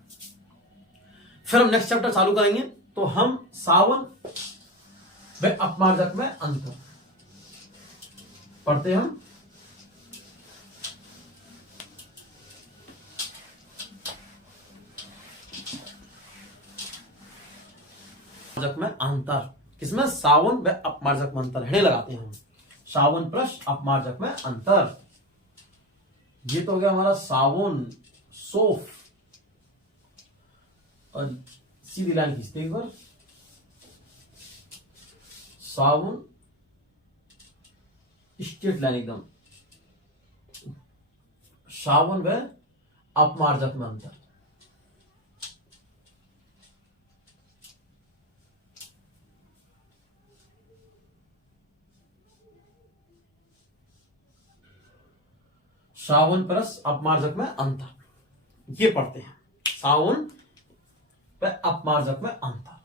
फिर हम नेक्स्ट चैप्टर चालू करेंगे, तो हम साबुन व अपमार्जक में अंतर पढ़ते हम। में अंतर किसमें? साबुन व अपमार्जक में अंतर। हेडे लगाते हैं हम, साबुन प्लस अपमार्जक में अंतर। ये तो हो गया हमारा साबुन, सोप। और सीधी लाइन खींचते हैं एक बार, साबुन स्ट्रेट लाइन एकदम, सावन व अपमार्जक में अंतर। सावन प्लस अपमार्जक में अंतर, ये पढ़ते हैं, सावन व अपमार्जक में अंतर।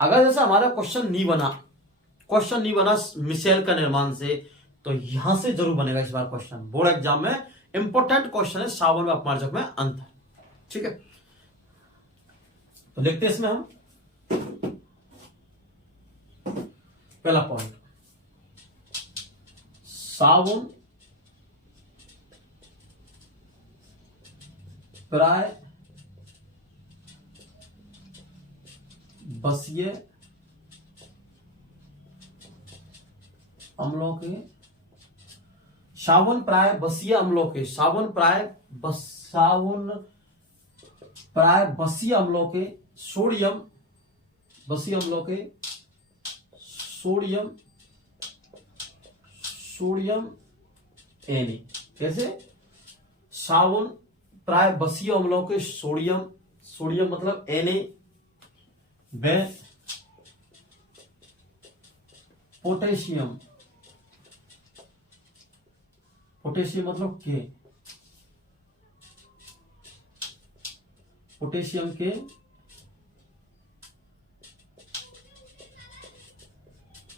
अगर जैसे हमारा क्वेश्चन नहीं बना मिसेल का निर्माण से, तो यहां से जरूर बनेगा इस बार क्वेश्चन, बोर्ड एग्जाम में इंपॉर्टेंट क्वेश्चन है, सावन व अपमार्जक में अंतर। ठीक है, तो लिखते हैं इसमें हम पहला पॉइंट, सावन प्राय बसीय अम्लों के, सावन प्राय बसीय अम्लों के, सावन प्राय बसीय अम्लों के सोडियम, बसीय अम्लों के सोडियम Na, कैसे, सावन प्राय बसीय अम्लों के सोडियम मतलब Na व पोटेशियम मतलब के, पोटेशियम के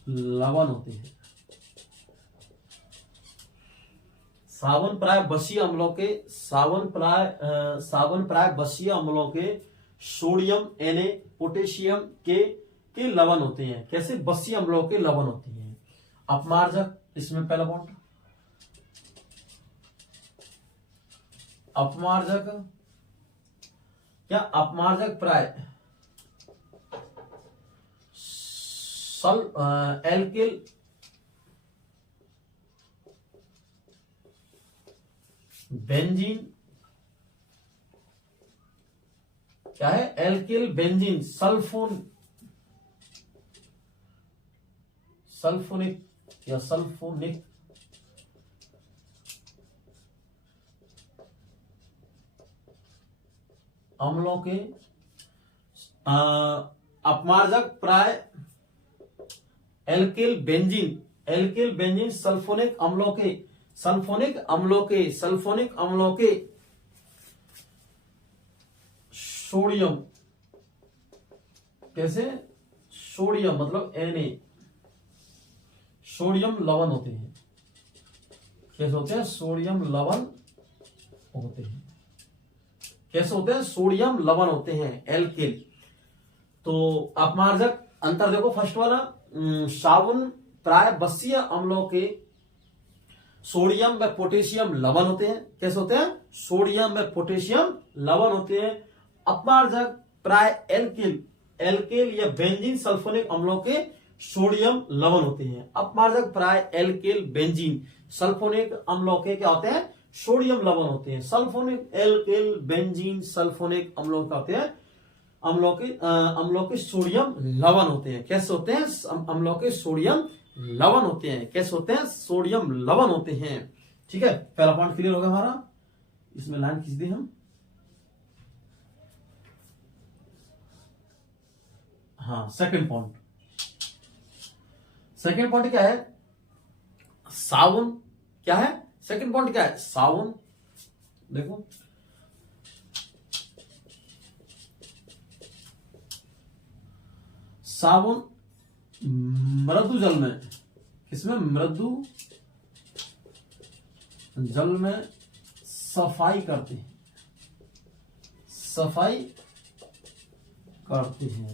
लवण होते हैं। सावन प्राय बसीय अम्लों के सोडियम Na पोटेशियम के लवण होते हैं, कैसे, बसीय अम्लों के लवण होते हैं। अपमार्जक, इसमें पहला पॉइंट, अपमार्जक क्या, अपमार्जक प्राय एल्किल बेंजीन, क्या है, एल्किल बेंजीन सल्फोनिक अम्लों के, अपमार्जक प्राय एल्किल बेंजीन सल्फोनिक अम्लों के सोडियम, कैसे, सोडियम मतलब Na, सोडियम लवण होते हैं, कैसे होते हैं, सोडियम लवण होते हैं, कैसे होते हैं, सोडियम लवण होते हैं, एल्किल। तो अपमार्जक अंतर देखो, फर्स्ट वाला, सावन प्राय बसीय अम्लों के सोडियम व पोटेशियम लवण होते हैं, कैसे होते हैं, सोडियम व पोटेशियम लवण होते हैं। अपमार्जक प्राय एल्किल या बेंजीन सल्फोनिक अम्लों के सोडियम लवण होते हैं। अपमार्जक प्राय एल्किल बेंजीन सल्फोनिक अम्लों के क्या होते हैं, सोडियम लवण होते हैं। सल्फोनिक एल्किल बेंजीन सल्फोनिक अम्लों का होते हैं, अम्लों के सोडियम लवण होते हैं, कैसे होते हैं, अम्लों के सोडियम लवण होते हैं, कैसे होते हैं, सोडियम लवण होते हैं। ठीक है, पहला पॉइंट क्लियर होगा हमारा, इसमें लाइन खींच दी हम। हाँ, सेकंड पॉइंट क्या है, सावन क्या है, सेकंड पॉइंट क्या है, सावन देखो, सावन मृदु जल में, किसमें, मृदु जल में सफाई करते हैं।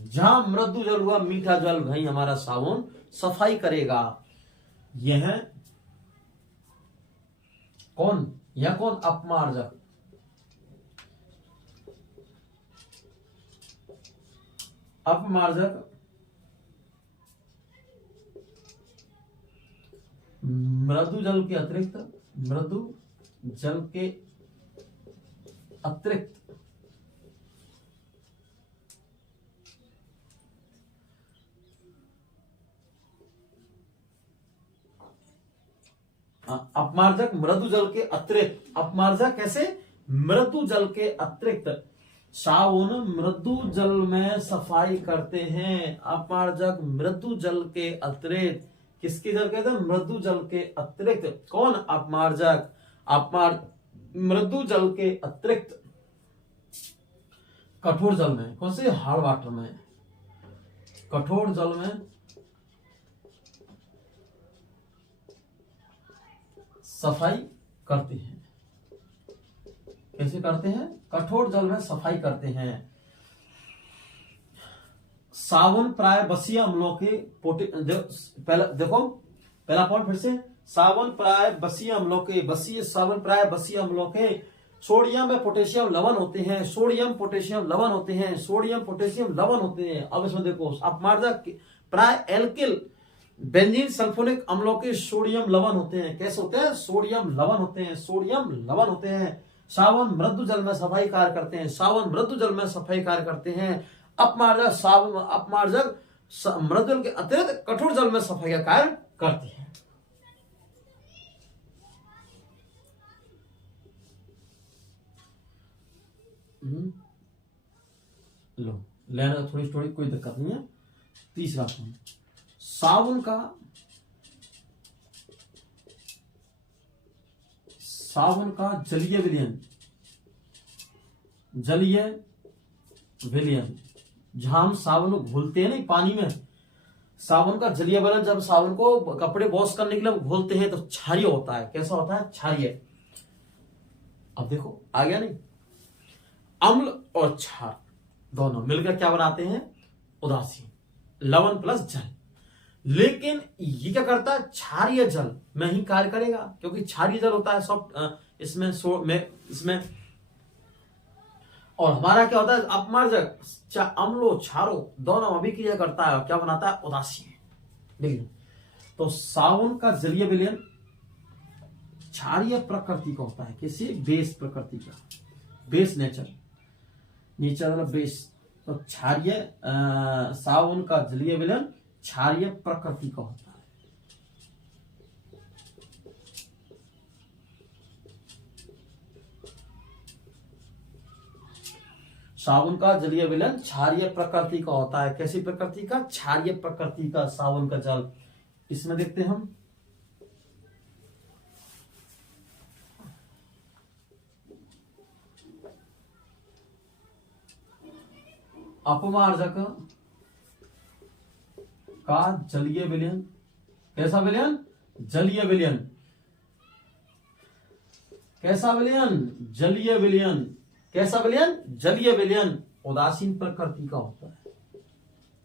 जहां मृदु जल हुआ, मीठा जल, भाई हमारा सावन सफाई करेगा। यह कौन, अपमार्जक, मृदु जल के अतिरिक्त अपमार्जक मृदु जल के अतिरिक्त, अपमार्जक कैसे, मृदु जल के अतिरिक्त साबुन मृदु जल में सफाई करते हैं। अपमार्जक मृदु जल के अतिरिक्त, किसके जल कहते हैं, मृदु जल के अतिरिक्त। कौन, अपमार्जक, मृदु जल के अतिरिक्त कठोर जल में, कौन से, हार्ड वाटर में, कठोर जल में सफाई करते हैं। कैसे करते हैं, कठोर जल में सफाई करते हैं। साबुन प्राय बसीय अम्लों के देखो पहला पॉइंट फिर से, साबुन प्राय बसीय अम्लों के, साबुन प्राय बसीय अम्लों के सोडियम व पोटेशियम लवण होते हैं, सोडियम पोटेशियम लवण होते हैं, सोडियम पोटेशियम लवण होते हैं। अब इसमें देखो, अपमार्जक प्राय एल्किल बेंजीन सल्फोनिक अम्लों के सोडियम लवण होते हैं। कैसे होते हैं, सोडियम लवण होते हैं, सोडियम लवण होते हैं। साबुन मृदु जल में सफाई कार्य करते हैं, साबुन मृदु जल में सफाई कार्य करते हैं। अपमार्जक साबुन, अपमार्जक मृदु जल के अतिरिक्त कठोर जल में सफाई का कार्य करते हैं। लो लेना थोड़ी स्टोरी, कोई दिक्कत नहीं है। तीसरा पॉइंट, साबुन का जलीय विलयन, जलीय विलयन, जहां हम साबुन को घोलते हैं ना पानी में, साबुन का जलीय विलयन, जब साबुन को कपड़े वॉश करने के लिए घोलते हैं तो क्षारीय होता है। कैसा होता है, क्षारीय। अब देखो आ गया नहीं, अम्ल और क्षार दोनों मिलकर क्या बनाते हैं, उदासीन, लवण प्लस जल। लेकिन ये क्या करता है, क्षारीय जल में ही कार्य करेगा, क्योंकि क्षारीय जल होता है सॉफ्ट, इसमें और हमारा क्या होता है, अपमार्जक अम्लो क्षारो दोनों अभिक्रिया करता है, क्या बनाता है, उदासीन। देखिए तो साबुन का जलीय विलयन क्षारीय प्रकृति का होता है, किसी बेस प्रकृति का, बेस नेचर मतलब बेस। तो क्षारीय साबुन का जलीय विलयन क्षारीय प्रकृति का होता है। साबुन का जलीय विलयन क्षारीय प्रकृति का होता है। कैसी प्रकृति का, क्षारीय प्रकृति का साबुन का जल। इसमें देखते हैं हम, अपमार्जक का जलीय विलयन, कैसा विलयन, जलीय विलयन, कैसा विलयन, जलीय विलयन, कैसा विलयन, जलीय विलयन उदासीन प्रकृति का होता है।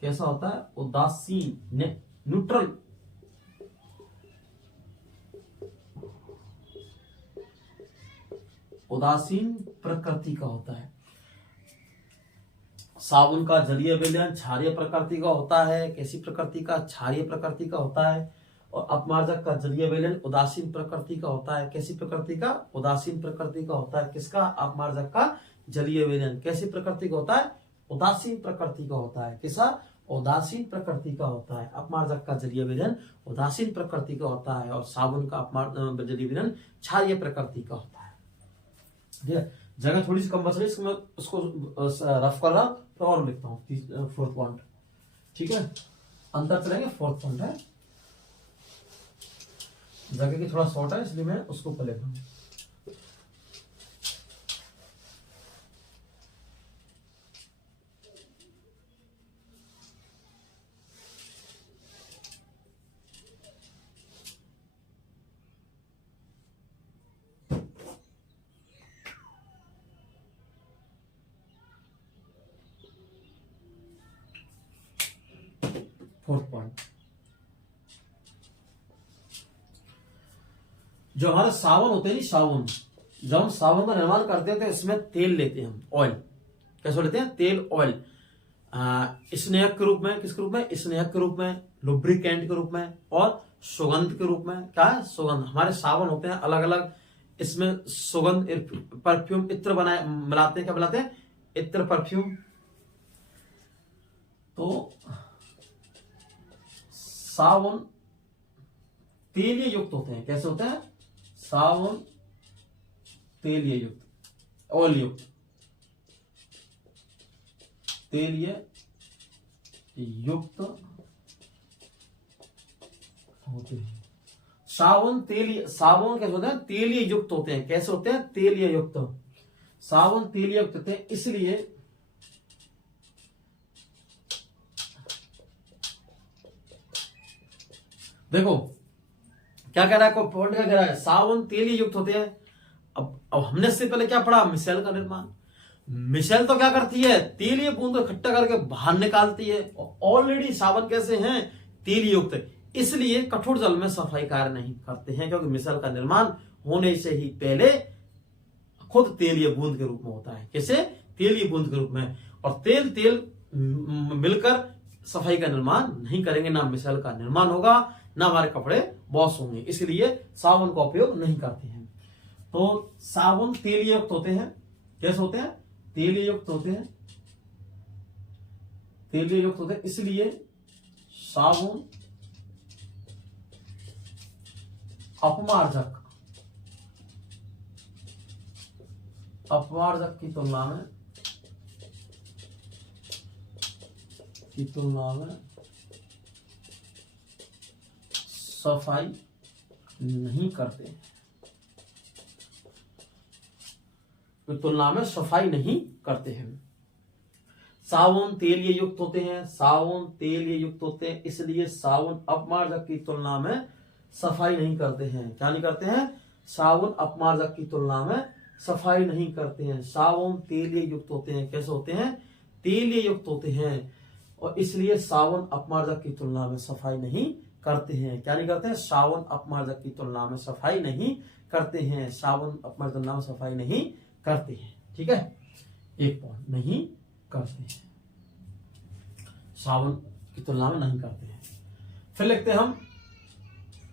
कैसा होता है, उदासीन, न्यूट्रल, उदासीन प्रकृति का होता है। साबुन का जलीय विलयन क्षारीय प्रकृति का होता है। कैसी प्रकृति का, क्षारीय प्रकृति का होता है। और अपमार्जक का जलीय विलयन उदासीन प्रकृति का होता है। कैसी प्रकृति का, उदासीन प्रकृति का होता है। किसका, अपमार्जक का जलीय विलयन कैसी प्रकृति का होता है, उदासीन प्रकृति का होता है। किसा, उदासीन प्रकृति का होता है। अपमार्जक का जलीय विलयन उदासीन प्रकृति का होता है और साबुन का जलीय विलयन क्षारीय प्रकृति का होता है। ठीक है, जगह थोड़ी सी कम बच रही है, उसको रफ कर रहा हूं तो और लिखता हूँ। फोर्थ पॉइंट, ठीक है, अंतर करेंगे। फोर्थ पॉइंट है, जगह की थोड़ा शॉर्ट है इसलिए मैं उसको ऊपर लेता हूँ। फोर्थ पॉइंट, जो हमारे साबुन होते हैं, साबुन, जब हम साबुन का निर्माण करते हैं तो इसमें तेल लेते हैं हम, ऑयल। कैसे लेते हैं, तेल, ऑयल, स्नेहक के रूप में। किसके रूप में, स्नेहक के रूप में, लुब्रिकेंट के रूप में और सुगंध के रूप में। क्या है, सुगंध। हमारे साबुन होते हैं अलग अलग, इसमें सुगंध, परफ्यूम, इत्र बनाए मिलाते हैं। क्या मिलाते हैं, इत्र, परफ्यूम। तो साबुन तेलीय युक्त होते हैं। कैसे होते हैं, साबुन तेलीय युक्त, ऑयल युक्त, तेलीय युक्त होते हैं। साबुन कैसे होते हैं? तेलीय युक्त होते हैं। कैसे होते हैं? तेलीय युक्त। साबुन तेलीय युक्त होते हैं, इसलिए देखो क्या कह रहा है, पॉइंट क्या कह रहा है, साबुन तेलीय युक्त होते हैं। अब हमने इससे पहले क्या पढ़ा? मिसेल का निर्माण। मिसेल तो क्या करती है? तेलीय बूंद को इकट्ठा करके बाहर निकालती है। ऑलरेडी साबुन कैसे हैं? तेलीय युक्त, इसलिए कठोर जल में सफाई कार्य नहीं करते हैं, क्योंकि मिसेल का निर्माण होने से ही पहले खुद तेलीय बूंद के रूप में होता है। कैसे? तेलीय बूंद के रूप में। और तेल मिलकर सफाई का निर्माण नहीं करेंगे, ना मिसेल का निर्माण होगा, ना हमारे कपड़े वॉश होंगे, इसलिए साबुन का उपयोग नहीं करते हैं। तो साबुन तेलीय युक्त होते हैं। कैसे होते हैं? तेलीय युक्त होते हैं। तेलीय युक्त होते हैं, इसलिए साबुन अपमार्जक की तुलना में सफाई नहीं करते, तुलना में सफाई नहीं करते हैं। साबुन तेलीय युक्त होते हैं। साबुन तेलीय युक्त होते हैं, इसलिए साबुन अपमार्जक की तुलना में सफाई नहीं करते हैं। क्या नहीं करते हैं? साबुन अपमार्जक की तुलना में सफाई नहीं करते हैं। साबुन तेलीय युक्त होते हैं। कैसे होते हैं? तेलीय युक्त होते हैं, और इसलिए साबुन अपमार्जक की तुलना में सफाई नहीं करते हैं। क्या नहीं करते हैं? साबुन अपमार्जक की तुलना में सफाई नहीं करते हैं। साबुन अपमार्जक की तुलना में सफाई नहीं करते हैं। ठीक है, एक पॉइंट, नहीं करते हैं, साबुन की तुलना में नहीं करते हैं। फिर लिखते हैं हम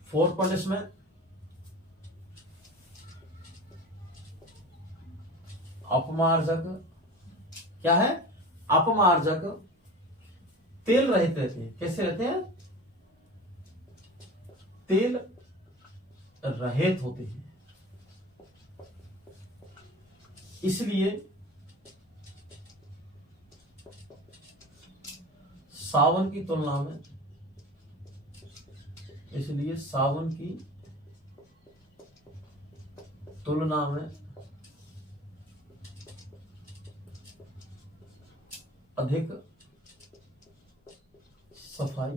4 पॉइंट इसमें, अपमार्जक क्या है? अपमार्जक तेल रहित रहते हैं। कैसे रहते हैं? तेल रहित होते हैं, इसलिए साबुन की तुलना में अधिक सफाई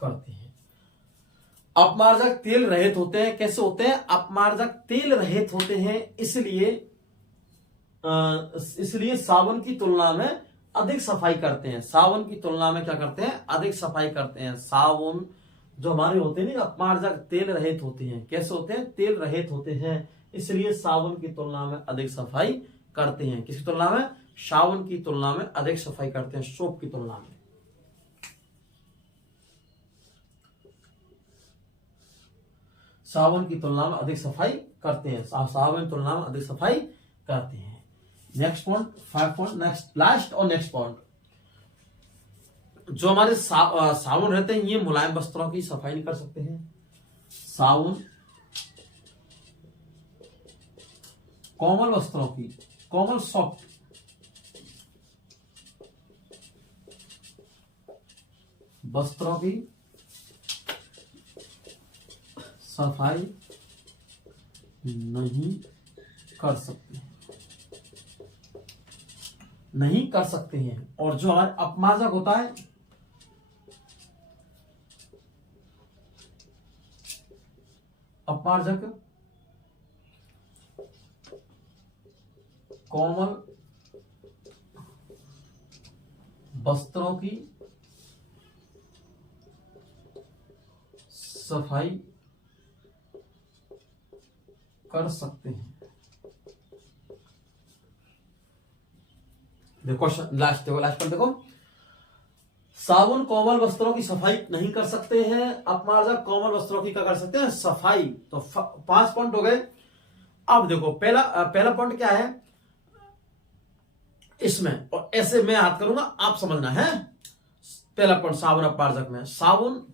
करते हैं। अपमार्जक तेल रहित होते हैं। कैसे होते हैं? अपमार्जक तेल रहित होते हैं, इसलिए साबुन की तुलना में अधिक सफाई करते हैं। साबुन की तुलना में क्या करते हैं? अधिक सफाई करते हैं। साबुन जो हमारे होते हैं ना, अपमार्जक तेल रहित होते हैं। कैसे होते हैं? तेल रहित होते हैं, इसलिए साबुन की तुलना में अधिक सफाई करते हैं। किसकी तुलना में? साबुन की तुलना में अधिक सफाई करते हैं, सोप की तुलना में। साबुन की तुलना में अधिक सफाई करते हैं, साबुन की तुलना में अधिक सफाई करते हैं। Next point, 5 point, next last और नेक्स्ट पॉइंट, जो हमारे साबुन रहते हैं, ये मुलायम वस्त्रों की सफाई नहीं कर सकते हैं। साबुन कोमल वस्त्रों की, कोमल सॉफ्ट वस्त्रों की सफाई नहीं कर सकते हैं, नहीं कर सकते हैं। और जो हमारे अपमार्जक होता है, अपमार्जक कोमल वस्त्रों की सफाई कर सकते हैं। देखो लास्ट पर देखो, साबुन कोमल वस्त्रों की सफाई नहीं कर सकते हैं, अपमार्जक कोमल वस्त्रों की क्या कर सकते हैं? सफाई। तो 5 पॉइंट हो गए। अब देखो पहला पॉइंट क्या है इसमें, और ऐसे मैं याद करूंगा, आप समझना है। पहला पॉइंट साबुन अपमार्जक में, साबुन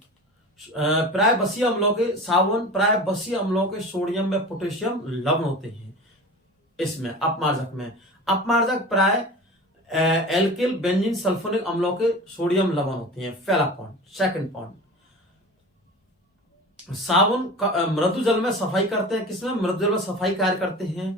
प्राय बसीय अम्लों के साबुन प्राय बसीय अम्लों के सोडियम व पोटेशियम लवण होते हैं। इसमें अपमार्जक में अपमार्जक प्राय एल्किल बेंजीन सल्फोनिक अम्लों के सोडियम लवण होते हैं। पहला पॉइंट। सेकंड पॉइंट, साबुन मृदु जल में सफाई करते हैं। किसमें? मृदु जल में सफाई कार्य करते हैं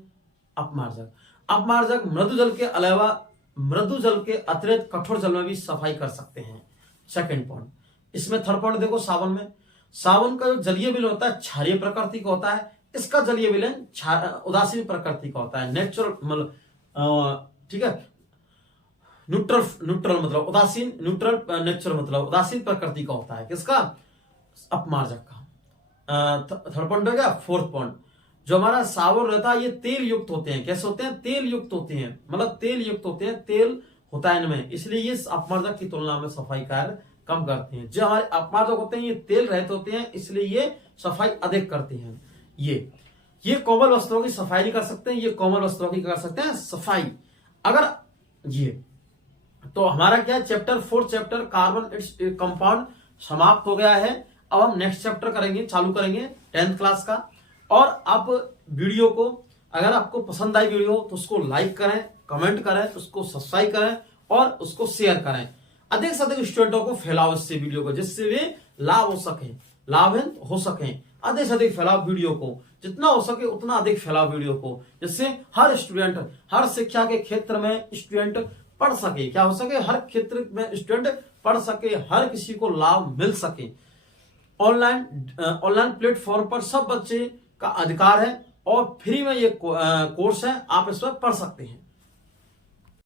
अपमार्जक। अपमार्जक मृदु जल के अलावा मृदु जल के अतिरिक्त कठोर जल में भी सफाई कर सकते हैं। Second point. इसमें थर्ड पॉइंट देखो, साबुन में साबुन का जो जलीय विलयन होता है क्षारीय प्रकृति का होता है। इसका जलीय विलयन उदासीन प्रकृति का होता है। नेचुरल मतलब ठीक है, न्यूट्रल मतलब उदासीन, न्यूट्रल नेचुरल मतलब उदासीन प्रकृति का होता है। किसका? अपमार्जक का। थर्ड पॉइंट हो गया। फोर्थ पॉइंट, जो हमारा साबुन रहता है ये तेल युक्त होते हैं। कैसे होते हैं? तेल युक्त होते हैं, मतलब तेल युक्त होते हैं, तेल होता है इनमें, इसलिए ये अपमार्जक की तुलना में सफाई कार्य कम करते हैं। जो हमारे अपमार्जक होते हैं ये तेल रहित होते हैं, इसलिए ये सफाई अधिक करते हैं। ये कोमल वस्त्रों की सफाई नहीं कर सकते हैं, ये कोमल वस्त्रों की कर सकते हैं सफाई। अगर ये तो हमारा क्या है, chapter 4 chapter carbon its compound समाप्त हो गया है। अब हम नेक्स्ट चैप्टर करेंगे, चालू करेंगे 10th क्लास का। और आप वीडियो को, अगर आपको पसंद आई वीडियो तो उसको लाइक करें, कमेंट करें, उसको सब्सक्राइब करें और उसको शेयर करें। अधिक से अधिक स्टूडेंटों को फैलाओ इससे वीडियो को, जिससे वे लाभ हो सके। अधिक से अधिक फैलाओ वीडियो को, जितना हो सके उतना अधिक फैलाओ वीडियो को, जिससे हर स्टूडेंट, हर शिक्षा के क्षेत्र में स्टूडेंट पढ़ सके। क्या हो सके? हर क्षेत्र में स्टूडेंट पढ़ सके, हर किसी को लाभ मिल सके। ऑनलाइन प्लेटफॉर्म पर सब बच्चे का अधिकार है और फ्री में ये कोर्स है, आप इस पर पढ़ सकते हैं।